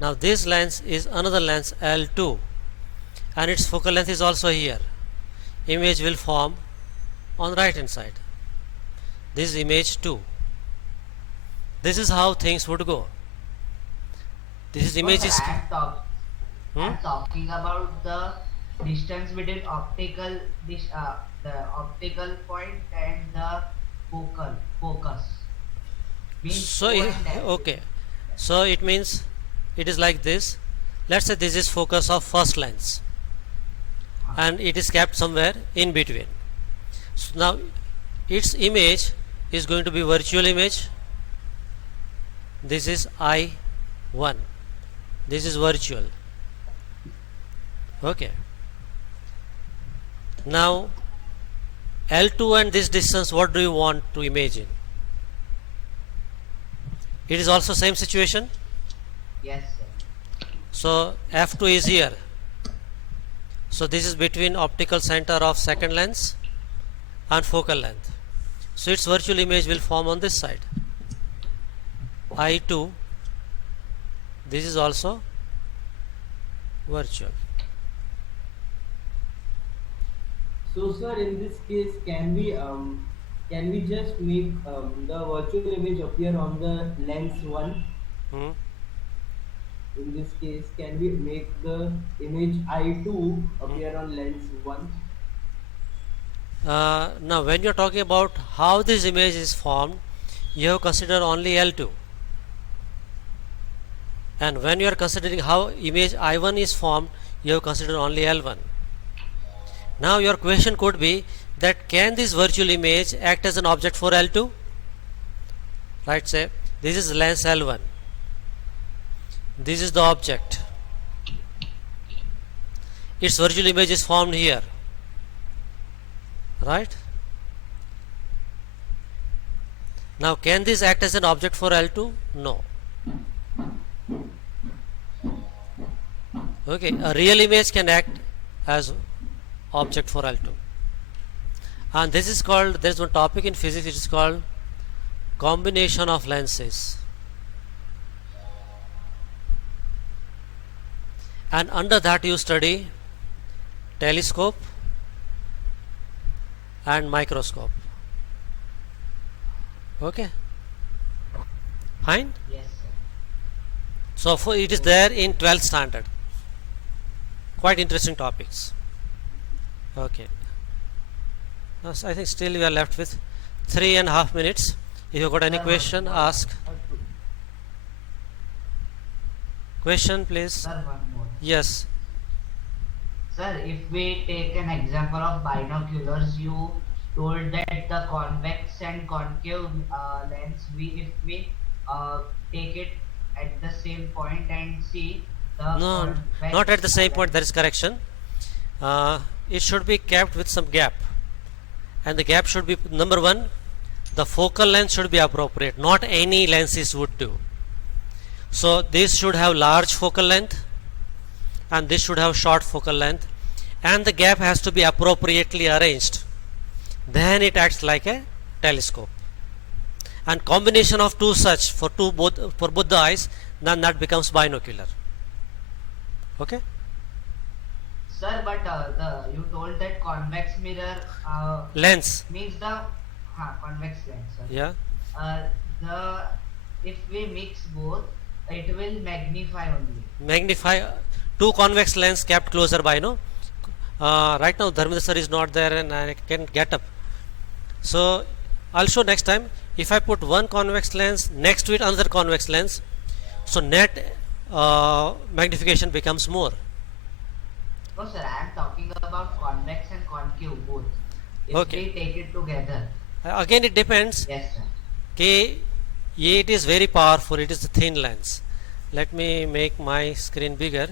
Now this lens is another lens L2 and its focal length is also here. Image will form on right hand side. This is image 2. This is how things would go. This is image is I'm talking about the distance between the optical point and the focus. Means so O and F. okay, so it means it is like this. Let's say this is focus of first lens and it is kept somewhere in between. So now its image is going to be virtual image. This is I1, this is virtual. Okay, now L2 and this distance, what do you want to imagine? It is also same situation. Yes, sir. So F2 is here. So this is between optical center of second lens and focal length. So its virtual image will form on this side. I2, this is also virtual. So sir, in this case, can we just make the virtual image appear on the lens 1? Hmm? In this case, can we make the image I2 appear on lens 1? Now when you are talking about how this image is formed, you have considered only L2, and when you are considering how image I1 is formed, you have considered only L1. Now your question could be that can this virtual image act as an object for L2? Right, say this is lens L1, this is the object, its virtual image is formed here, right? Now can this act as an object for L2? No. Okay, a real image can act as object for L2, and this is called, there is one topic in physics which is called combination of lenses, and under that you study telescope and microscope. Okay, fine. Yes, sir. So for it is there in 12th standard. Quite interesting topics. Okay. Now, I think still we are left with 3.5 minutes. If you got any question, ask. Question, please. Sir, one more. Yes. Sir, if we take an example of binoculars, you told that the convex and concave lens, if we take it at the same point and see the No, convex not at the same point. lens. There is correction. It should be kept with some gap, and the gap should be number one. The focal length should be appropriate. Not any lenses would do. So this should have large focal length, and this should have short focal length, and the gap has to be appropriately arranged. Then it acts like a telescope. And combination of two such for both the eyes, then that becomes binocular. Okay. Sir, but you told that convex mirror Lens. means the convex lens. Sir. Yeah. The if we mix both, it will magnify only. Magnify. Two convex lens kept closer by. No. Right now Dharmendra sir is not there and I can get up. So I'll show next time. If I put one convex lens next to it another convex lens, so net magnification becomes more. No, sir, I am talking about convex and concave both. If Okay. we take it together. Again it depends. Yes, sir. Okay, it is very powerful. It is a thin lens. Let me make my screen bigger.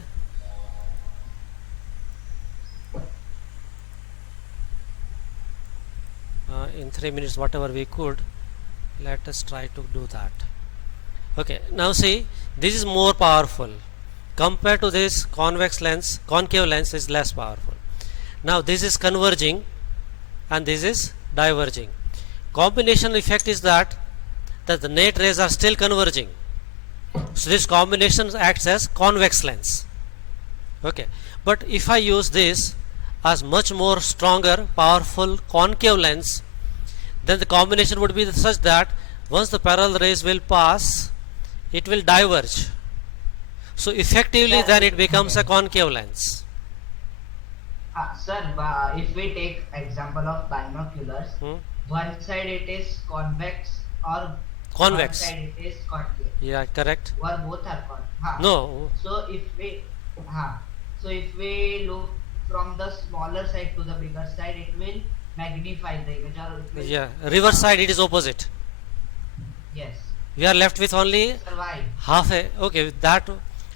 In 3 minutes whatever we could, let us try to do that. Okay, now see, this is more powerful compared to this convex lens. Concave lens is less powerful. Now this is converging and this is diverging. Combination effect is that the net rays are still converging. So this combination acts as convex lens. Okay, but if I use this as much more stronger powerful concave lens, then the combination would be such that once the parallel rays will pass, it will diverge. So effectively then it becomes a concave lens. Sir, if we take example of binoculars, one side it is convex or Convex. one side it is concave. Yeah, correct. Or both are concave. No. So if we look from the smaller side to the bigger side, it will magnify the image or it will, Yeah, reverse side it is opposite. Yes. We are left with only Sir, why? half a. Okay, with that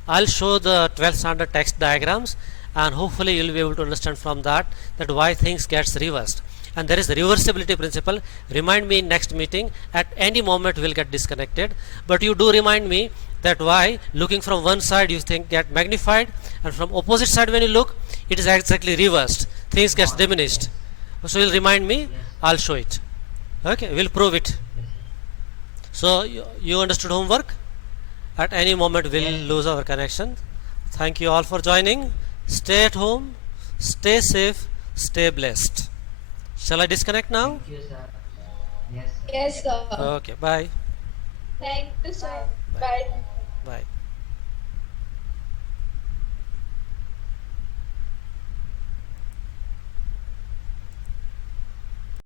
I'll show the 12th standard text diagrams, and hopefully you'll be able to understand from that why things gets reversed. And there is the reversibility principle. Remind me in next meeting. At any moment will get disconnected, but you do remind me that why looking from one side you think get magnified, and from opposite side when you look it is exactly reversed. Things gets diminished. So you'll remind me. I'll show it. Okay, we'll prove it. So you understood homework. At any moment we'll lose our connection. Thank you all for joining. Stay at home, stay safe, stay blessed. Shall I disconnect now? Thank you, sir. Yes, sir. Yes, sir. Okay, bye. Thank you, sir. Bye. Bye.